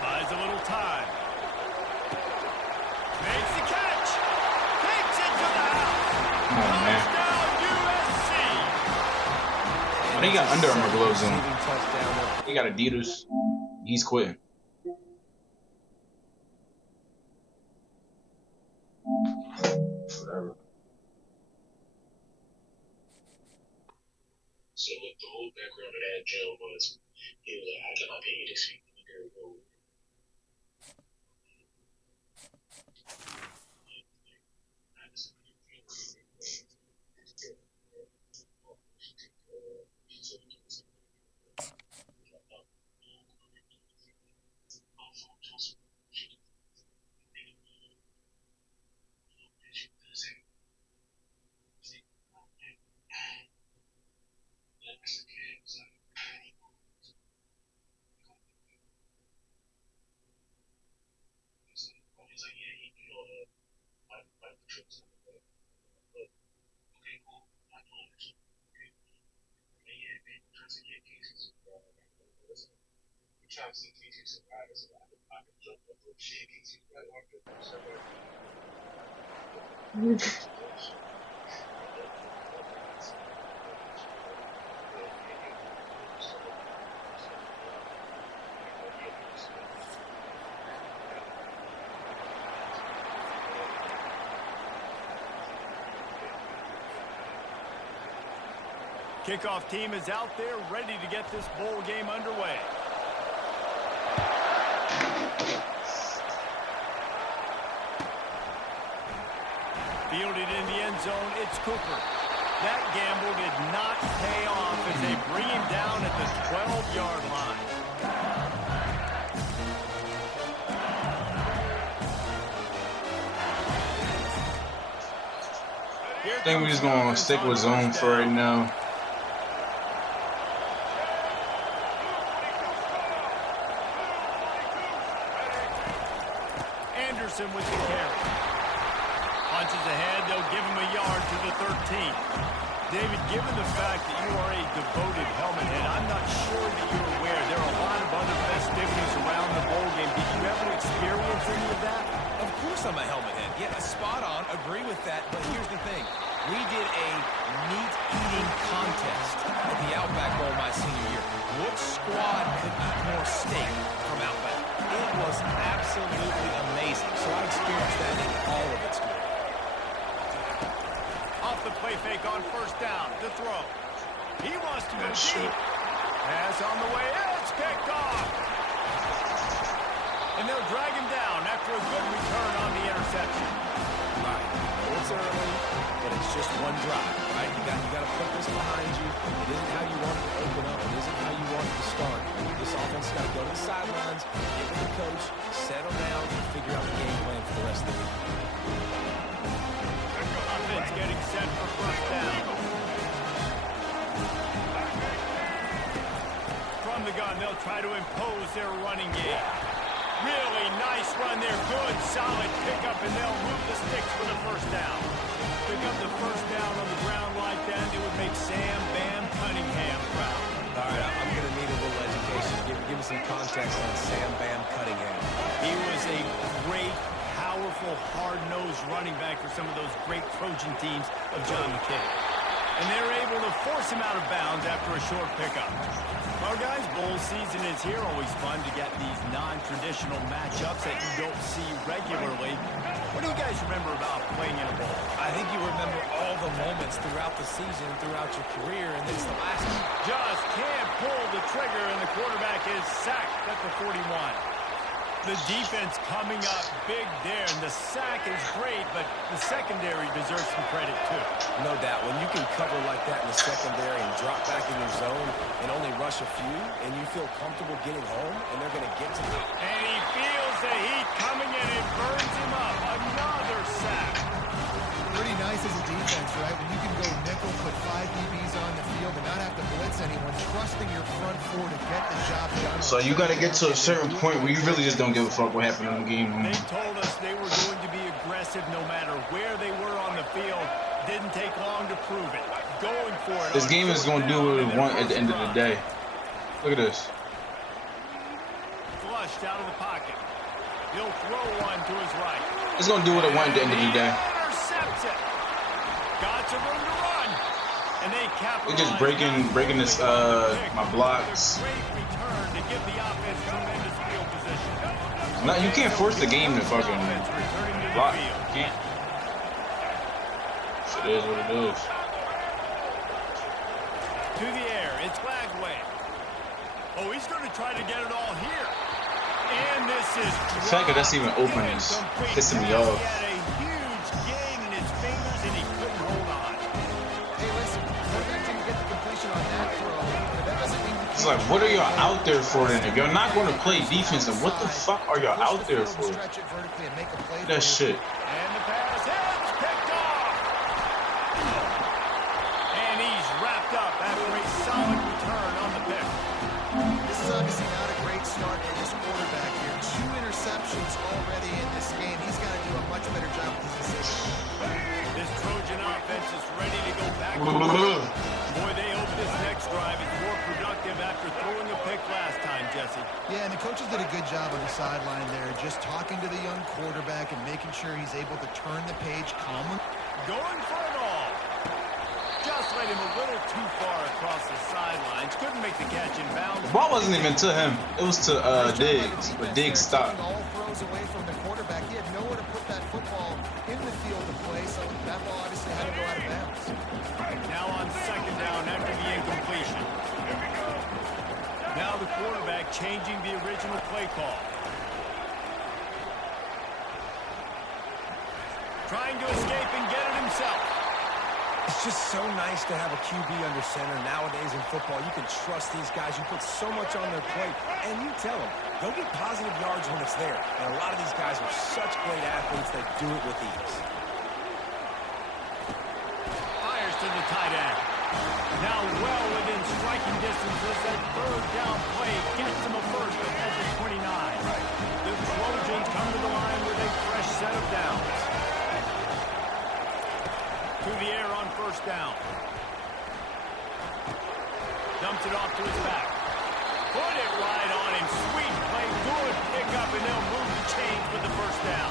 Buys a little time. Makes the catch. Takes it to the house. Oh, man. Touchdown, USC. Oh, he got Under Armour gloves on. He got Adidas. He's quitting. Whatever. So what the whole background of that Joe was, he was like, I got my pay this week. Kickoff team is out there ready to get this bowl game underway. Fielded in the end zone, it's Cooper. That gamble did not pay off as they bring him down at the 12-yard line. I think we're just going to stick with zone for right now. Anderson with the carry. Punches ahead, they'll give him a yard to the 13. David, given the fact that you are a devoted helmet head, I'm not sure that you're aware there are a lot of other festivities around the bowl game. Did you ever experience any of that? Of course I'm a helmet head. Yeah, spot on. Agree with that. But here's the thing. We did a meat-eating contest at the Outback Bowl my senior year. Which squad could eat more steak from Outback? It was absolutely amazing. So I experienced that in all of its glory. Off the play fake on first down to throw. He wants to go deep. Pass on the way. It's picked off. And they'll drag him down after a good return on the interception. Right. It's early, but it's just one drive, right? You got to put this behind you. It isn't how you want it to open up. It isn't how you want it to start. This offense got to go to the sidelines, get with the coach, settle down, and figure out the game plan for the rest of the week. Offense getting set for first down. From the gun, they'll try to impose their running game. Really nice run there. Good, solid pickup, and they'll move the sticks for the first down. Pick up the first down on the ground like that, it would make Sam Bam Cunningham proud. All right, I'm going to need a little education. Give me some context on Sam Bam Cunningham. He was a great, powerful, hard-nosed running back for some of those great Trojan teams of John McKay. And they're able to force him out of bounds after a short pickup. Well, guys, bowl season is here. Always fun to get these non-traditional matchups that you don't see regularly. What do you guys remember about playing in a bowl? I think you remember all the moments throughout the season, throughout your career, and it's the last one. Just can't pull the trigger, and the quarterback is sacked at the 41. The defense coming up big there, and the sack is great, but the secondary deserves some credit, too. No doubt. When you can cover like that in the secondary and drop back in your zone and only rush a few, and you feel comfortable getting home, and they're going to get to you. And he feels the heat coming, and it burns him up. Another sack. Pretty nice as a defense, right? When you can go nickel, put 5 DBs on the field and not have to blitz anyone, trusting your front four to get the job done. So you got to get to a certain point where you really just don't give a fuck what happened in the game. They told us they were going to be aggressive no matter where they were on the field. Didn't take long to prove it. Going for it. This game is going to do what it wants at the end of the day. Look at this. Flushed out of the pocket. He'll throw one to his right. It's going to do what it wants at the end of the day. Intercepts it. Got some room to run. And they We're just breaking this my blocks. Great return to give the offense tremendous field position. No, you can't force the game to fucking block. You can't. It is what it is. To the air, it's Lagway. Oh, he's going to try to get it all here. And this is The fact that that's even open is pissing me off. He had a huge gain in his fingers and he couldn't hold on. Hey, listen, quarterback didn't get the completion on that throw, but that doesn't mean you It's like, what are y'all out there for then? If you're not going to play defense, then what the fuck are y'all out there for? That shit. And the pass is picked off. And he's wrapped up after a solid return on the pick. This is obviously not a great start for this quarterback here. 2 interceptions already in this game. He's got to do a much better job with his decision. This Trojan offense is ready to go back to work. Boy, they hope this next drive is more productive after throwing a pick last time, Jesse. Yeah, and the coaches did a good job on the sideline there, just talking to the young quarterback and making sure he's able to turn the page calmly. Going for it all. Just led him a little too far across the sidelines. Couldn't make the catch in bounds. The ball wasn't even to him. It was to Diggs. But Diggs stopped. All throws away from the quarterback. He had nowhere to put that football in the field to play, so that ball obviously had to go out of bounds. Now on second down after the incompletion. Now the quarterback changing the original play call. Trying to escape and get it himself. It's just so nice to have a QB under center nowadays in football. You can trust these guys. You put so much on their plate, and you tell them, go get positive yards when it's there. And a lot of these guys are such great athletes that do it with ease. Fires to the tight end. Now well within striking distance as that third down play gets him a first at the 29. The Trojans come to the line with a fresh set of downs. To the air on first down. Dumps it off to his back. Put it right on him. Sweet play. Good pickup, and they'll move the chains with the first down.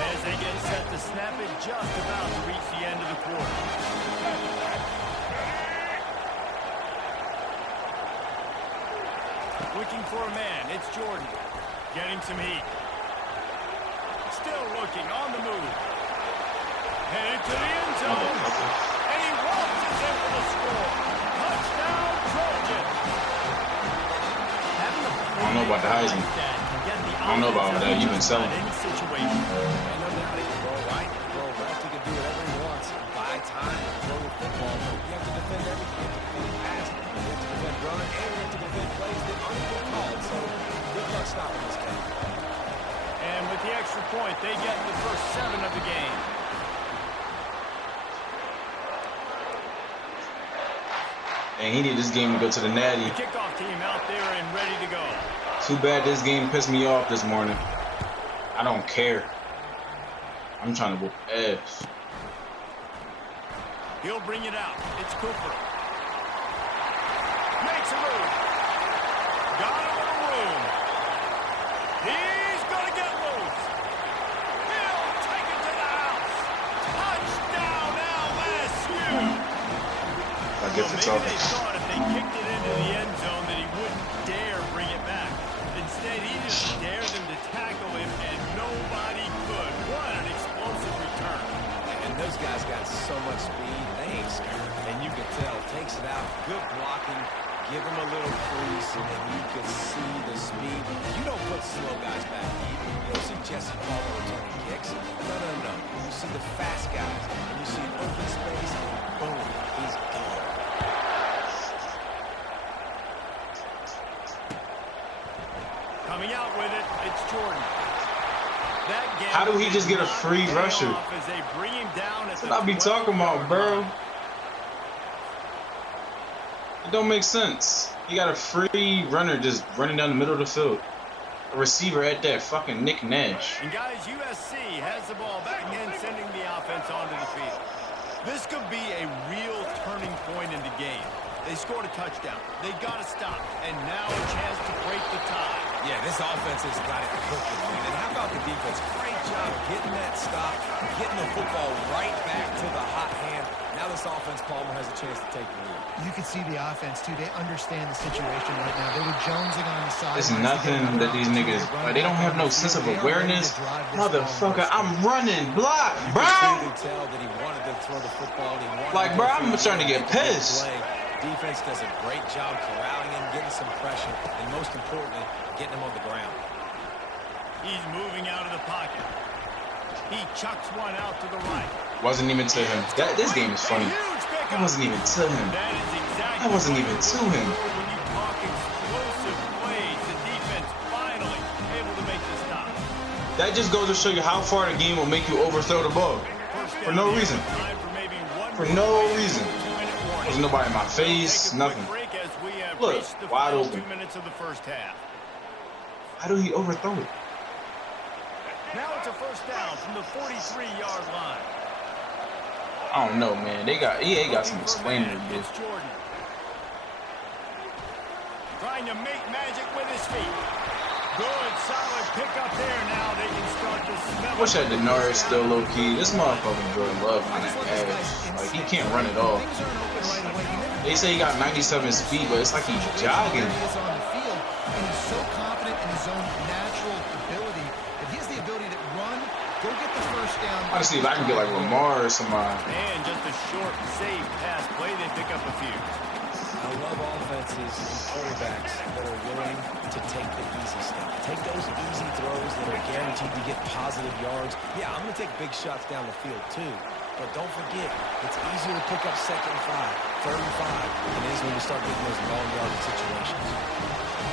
As they get set to snap it, just about to reach the end of the quarter. Looking for a man. It's Jordan. Getting some heat. Still looking on the move. Headed to the end zone. And he waltzes in for the score. Touchdown, Trojan. I don't know about the Heisman. I don't know about that. You've been selling. Any situation. And no doubt he can throw right, throw left. He can do whatever he wants. Buy time and throw the football. But you have to defend everything. You have to defend pass. You have to defend run. And you have to defend plays that aren't even called. So good luck stopping this game. And with the extra point, they get the first 7 of the game. And he needed this game to go to the natty. The kickoff team out there and ready to go. Too bad this game pissed me off this morning. I don't care. I'm trying to whoop ass. He'll bring it out. It's Cooper. Makes a move. Got a little room. He's going to get loose. difference maybe off. they thought if they kicked it into the end zone that he wouldn't dare bring it back. Instead, he just dared them to tackle him, and nobody could. What an explosive return. And those guys got so much speed, they ain't scared. And you can tell, takes it out, good blocking, give him a little crease, and you can see the speed. You don't put slow guys back deep. You don't see Jesse Palmer returning kicks. No. You see the fast guys, and you see an open space, and boom, he's gone. Coming out with it, it's Jordan. How do he just get a free rusher? That's what I be talking about, bro. It don't make sense. You got a free runner just running down the middle of the field. A receiver at that, fucking Nick Nash. And guys, USC has the ball back and sending the offense onto the field. This could be a real turning point in the game. They scored a touchdown. They got to stop. And now a chance to break the tie. Yeah, this offense has got it cooking, man. And how about the defense? Great job getting that stop, getting the football right back to the hot hand. Now this offense, Palmer, has a chance to take the lead. You can see the offense, too. They understand the situation right now. They were jonesing on the side. It's nothing that these niggas, like, they don't have no sense of awareness. Motherfucker, I'm running, block, bro. You can tell that he wanted to throw the football. Like, bro, I'm starting to get pissed. Defense does a great job corralling him, getting some pressure, and most importantly, getting him on the ground. He's moving out of the pocket. He chucks one out to the right. Wasn't even to him. This game is funny. That wasn't even to him. That wasn't even to him. When you talk explosive plays, the defense finally able to make the stop. That just goes to show you how far the game will make you overthrow the ball. For no reason. For no reason. There's nobody in my face, nothing. Look, wide open. 2 minutes of the first half. How do he overthrow it? Now it's a first down from the 43-yard line. I don't know, man. EA got some explaining to do. It's Jordan. Trying to make magic with his feet. Good, solid pickup there. Now they can start to smell. Wish that Denard is still low key. This motherfucking Jordan Love on that ass. Like, he can't run at all. They say he got 97 speed, but it's like he's jogging. He's on the field, and he's so confident in his own natural ability that he has the ability to run, go get the first down. I want to see if I can get like Lamar or somebody. And just a short, safe pass play. They pick up a few. I love offenses and quarterbacks that are willing to take the easy stuff. Take those easy throws that are guaranteed to get positive yards. Yeah, I'm going to take big shots down the field too. But don't forget, it's easier to pick up 2nd and 5, 3rd and 5 than it is when you start getting those long yardage situations.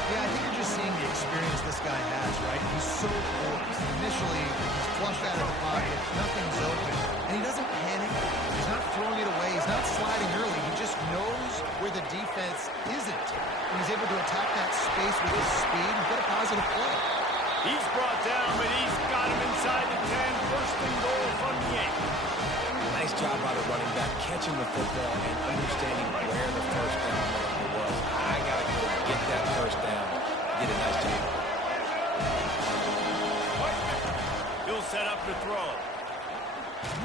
Yeah, I think you're just seeing the experience this guy has, right? He's so poised. Initially, he's flushed out of the pocket, nothing's open, and he doesn't panic. He's not throwing it away. He's not sliding early. He just knows where the defense isn't. And he's able to attack that space with his speed and get a positive play. He's brought down, but he's got him inside the 10. First and goal from the 8. Nice job by the running back, catching the football and understanding where the first down marker was. I got to go get that first down. Did a nice job. He'll set up to throw.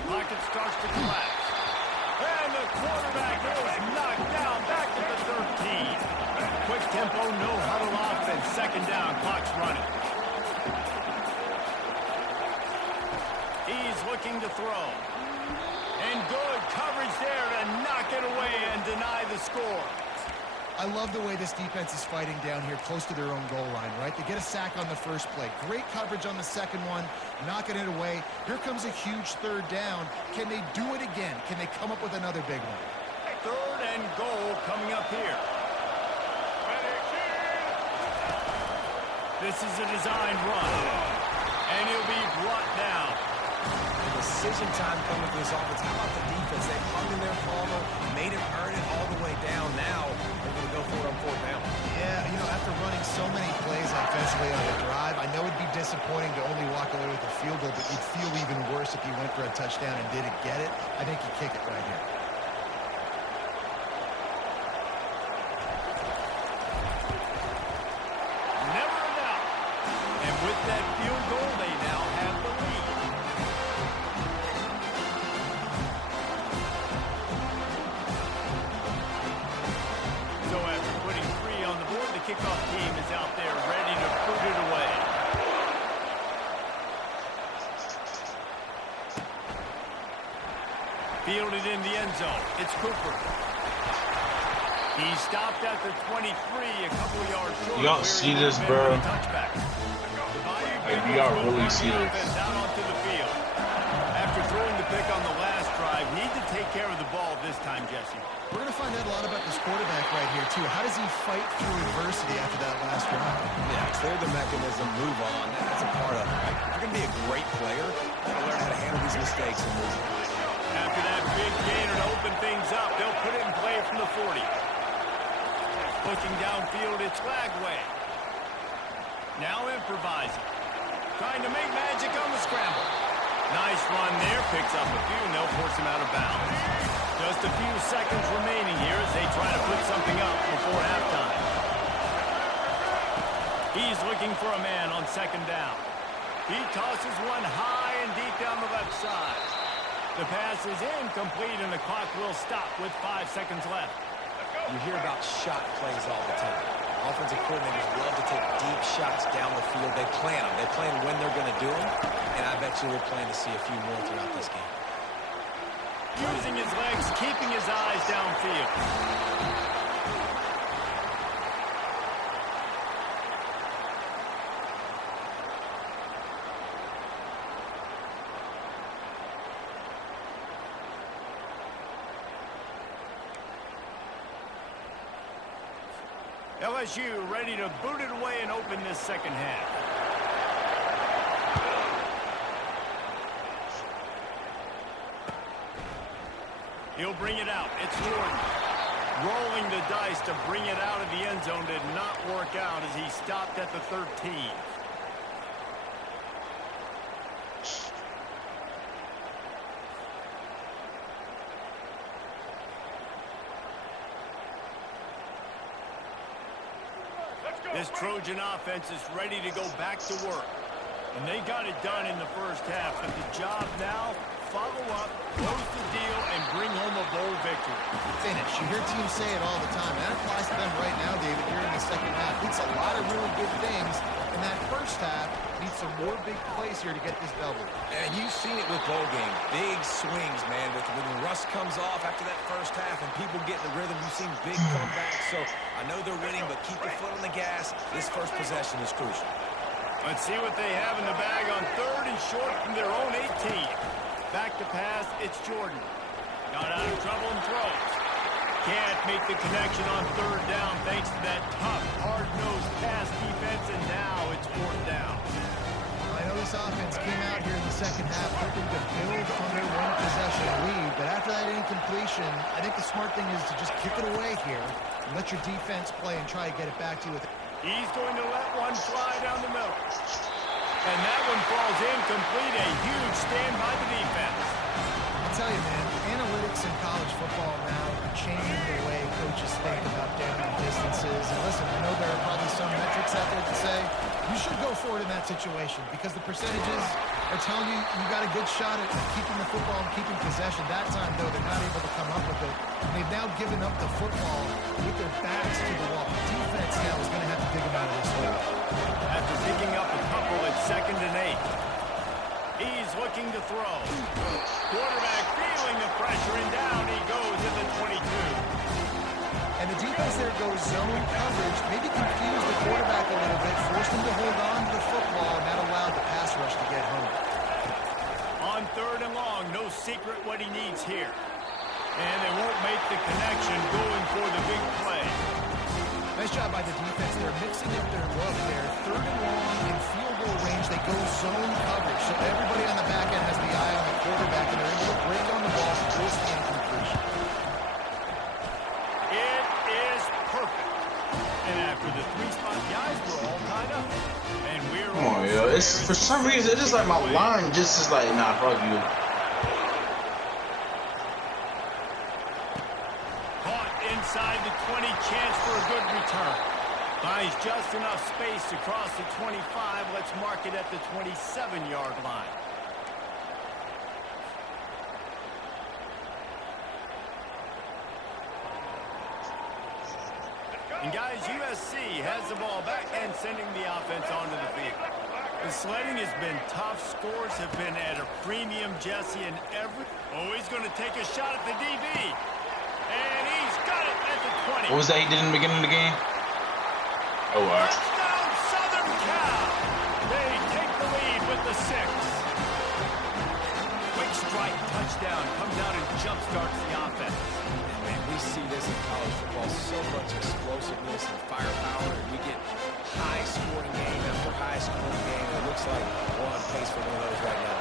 Pocket starts to collapse. And the quarterback is knocked down back to the 13. Quick tempo, no huddle offense. Second down, clock's running. He's looking to throw. And good coverage there to knock it away and deny the score. I love the way this defense is fighting down here close to their own goal line, right? They get a sack on the first play. Great coverage on the second one, knocking it away. Here comes a huge 3rd down. Can they do it again? Can they come up with another big one? 3rd and goal coming up here. This is a designed run. And he'll be brought down. Decision time coming for this offense. How about the defense? They hung in their Palmer, made him earn it all the way down. Now they're going to go for it on 4th down. Yeah, you know, after running so many plays offensively on the drive, I know it'd be disappointing to only walk away with a field goal, but you'd feel even worse if you went for a touchdown and didn't get it. I think you kick it right here. Never a doubt. And with that field goal, they now have the lead. kickoff team is out there ready to boot it away. Fielded in the end zone. It's Cooper. He stopped at the 23, a couple of yards short. Y'all see this, bro? Like, do y'all really see this? Out onto the field. After throwing the pick on the last drive, need to take care of the ball this time, Jesse. We're going to find out a lot about this quarterback right here, too. How does he fight through adversity after that last drive? Yeah, clear the mechanism, move on. That's a part of it, right? If you're going to be a great player, you got to learn how to handle these mistakes and move on. After that big gainer to open things up, they'll put it in play from the 40. Pushing downfield, it's Lagway. Now improvising. Trying to make magic on the scramble. Nice run there, picks up a few, and they'll force him out of bounds. Just a few seconds remaining here as they try to put something up before halftime. He's looking for a man on second down. He tosses one high and deep down the left side. The pass is incomplete, and the clock will stop with 5 seconds left. You hear about shot plays all the time. Offensive coordinators love to take deep shots down the field. They plan them. They plan when they're going to do them, and I bet you we'll plan to see a few more throughout this game. Using his legs, keeping his eyes downfield. LSU ready to boot it away and open this second half. He'll bring it out. It's Jordan. Rolling the dice to bring it out of the end zone did not work out as he stopped at the 13. This Trojan offense is ready to go back to work. And they got it done in the first half, but the job now, follow up, close the deal, and bring home a bowl victory. Finish. You hear teams say it all the time. That applies to them right now, David, here in the second half. Needs a lot of really good things. In that first half, needs some more big plays here to get this double. And you've seen it with bowl games. Big swings, man. When the rust comes off after that first half and people get in the rhythm, you've seen big comebacks. So I know they're winning, but keep your foot on the gas. This first possession is crucial. Let's see what they have in the bag on third and short from their own 18. Back to pass, it's Jordan. Got out of trouble and throws. Can't make the connection on third down thanks to that tough, hard-nosed pass defense, and now it's fourth down. I know this offense came out here in the second half hoping to build on their one-possession lead, but after that incompletion, I think the smart thing is to just kick it away here and let your defense play and try to get it back to you with it. He's going to let one fly down the middle. And that one falls incomplete. A huge stand by the defense. I'll tell you, man, analytics in college football now are changing the way coaches think about down and distances. And listen, I know there are probably some metrics out there that say you should go for it in that situation because the percentages are telling you you got a good shot at keeping the football and keeping possession. That time, though, they're not able to come up with it. And they've now given up the football with their backs to the wall. Defense now is going to have to dig them out of this hole. After picking up a couple at 2nd and 8. He's looking to throw. Quarterback feeling the pressure, and down he goes at the 22. And the defense there goes zone coverage, maybe confused the quarterback a little bit, forced him to hold on to the football, and that allowed the pass rush to get home. On third and long, no secret what he needs here. And they won't make the connection going for the big play. Nice job by the defense. They're mixing up their look there. Third and long in field goal range, they go zone coverage. So everybody on the back end has the eye on the quarterback, and they're able to break on the ball, force the incompletion. It is perfect. And after the three-spot guys, we're all tied up. And we're Come on, yo. It's for some reason it's just like my line just is like, nah, fuck you. Caught inside the 20, chance for a good return. Buys just enough space to cross the 25. Let's mark it at the 27-yard line. And guys, USC has the ball back and sending the offense onto the field. The sledding has been tough. Scores have been at a premium, Jesse, and he's going to take a shot at the DB. And he's got it at the 20. What was that he did in the beginning of the game? Oh, wow. Touchdown, Southern Cal. They take the lead with the 6. Quick strike touchdown comes out and jumpstarts the offense. Man, we see this in college football, so much explosiveness and firepower, and we get high-scoring game after high-scoring game. It looks like we're on pace for one of those right now.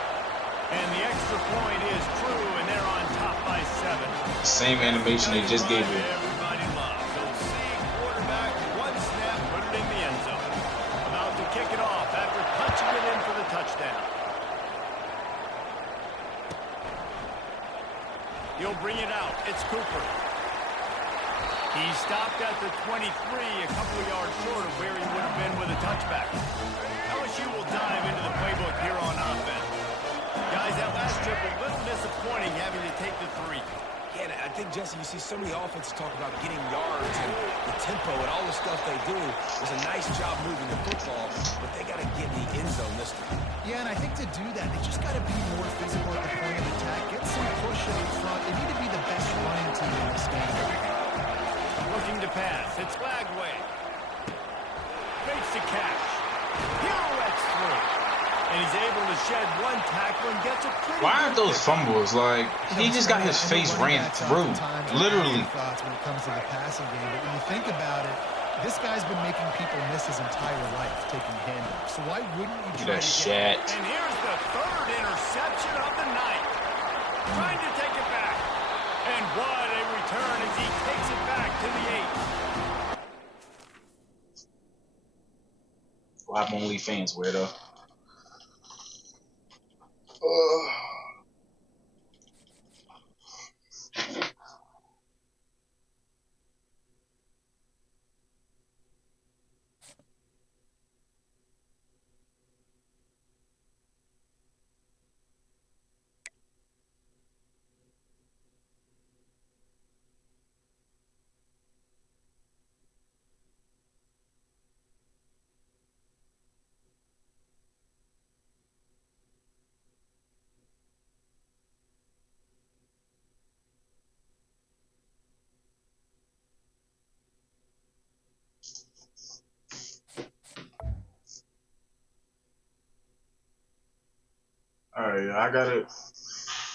And the extra point is true, and they're on top by 7. Same animation they just gave you. Everybody loves. So see quarterback, one snap, put it in the end zone. About to kick it off after punching it in for the touchdown. He'll bring it out. It's Cooper. He stopped at the 23, a couple of yards short of where he would have been with a touchback. LSU will dive into the playbook here on offense. Guys, that last trip a little disappointing having to take the 3. Yeah, and I think, Jesse, you see so many offenses talk about getting yards and the tempo and all the stuff they do. It's a nice job moving the football, but they got to get in the end zone this time. Yeah, and I think to do that, they just got to be more physical at the point of attack. Get some push up front. They need to be the best running team in this game. Looking to pass. It's Lagway. Makes the catch. Pirouettes through. And he's able to shed one tackle and gets a pretty. Why aren't those fumbles? Like, he just got his face ran through. Literally. Thoughts when it comes to the passing game, but when you think about it, this guy's been making people miss his entire life taking handoffs. So why wouldn't you try That to shit. And here's the 3rd interception of the night. Trying to take it back. And what a return as he takes it back to the 8. We'll have only fans, weirdo. Alright, I gotta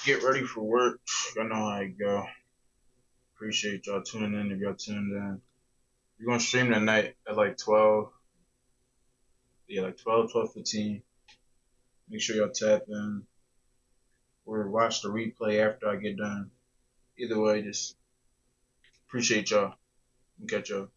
get ready for work. I know how it go. Appreciate y'all tuning in if y'all tuned in. We're gonna stream tonight at like 12. Yeah, like 12, 12:15. Make sure y'all tap in. Or watch the replay after I get done. Either way, just appreciate y'all. Catch y'all.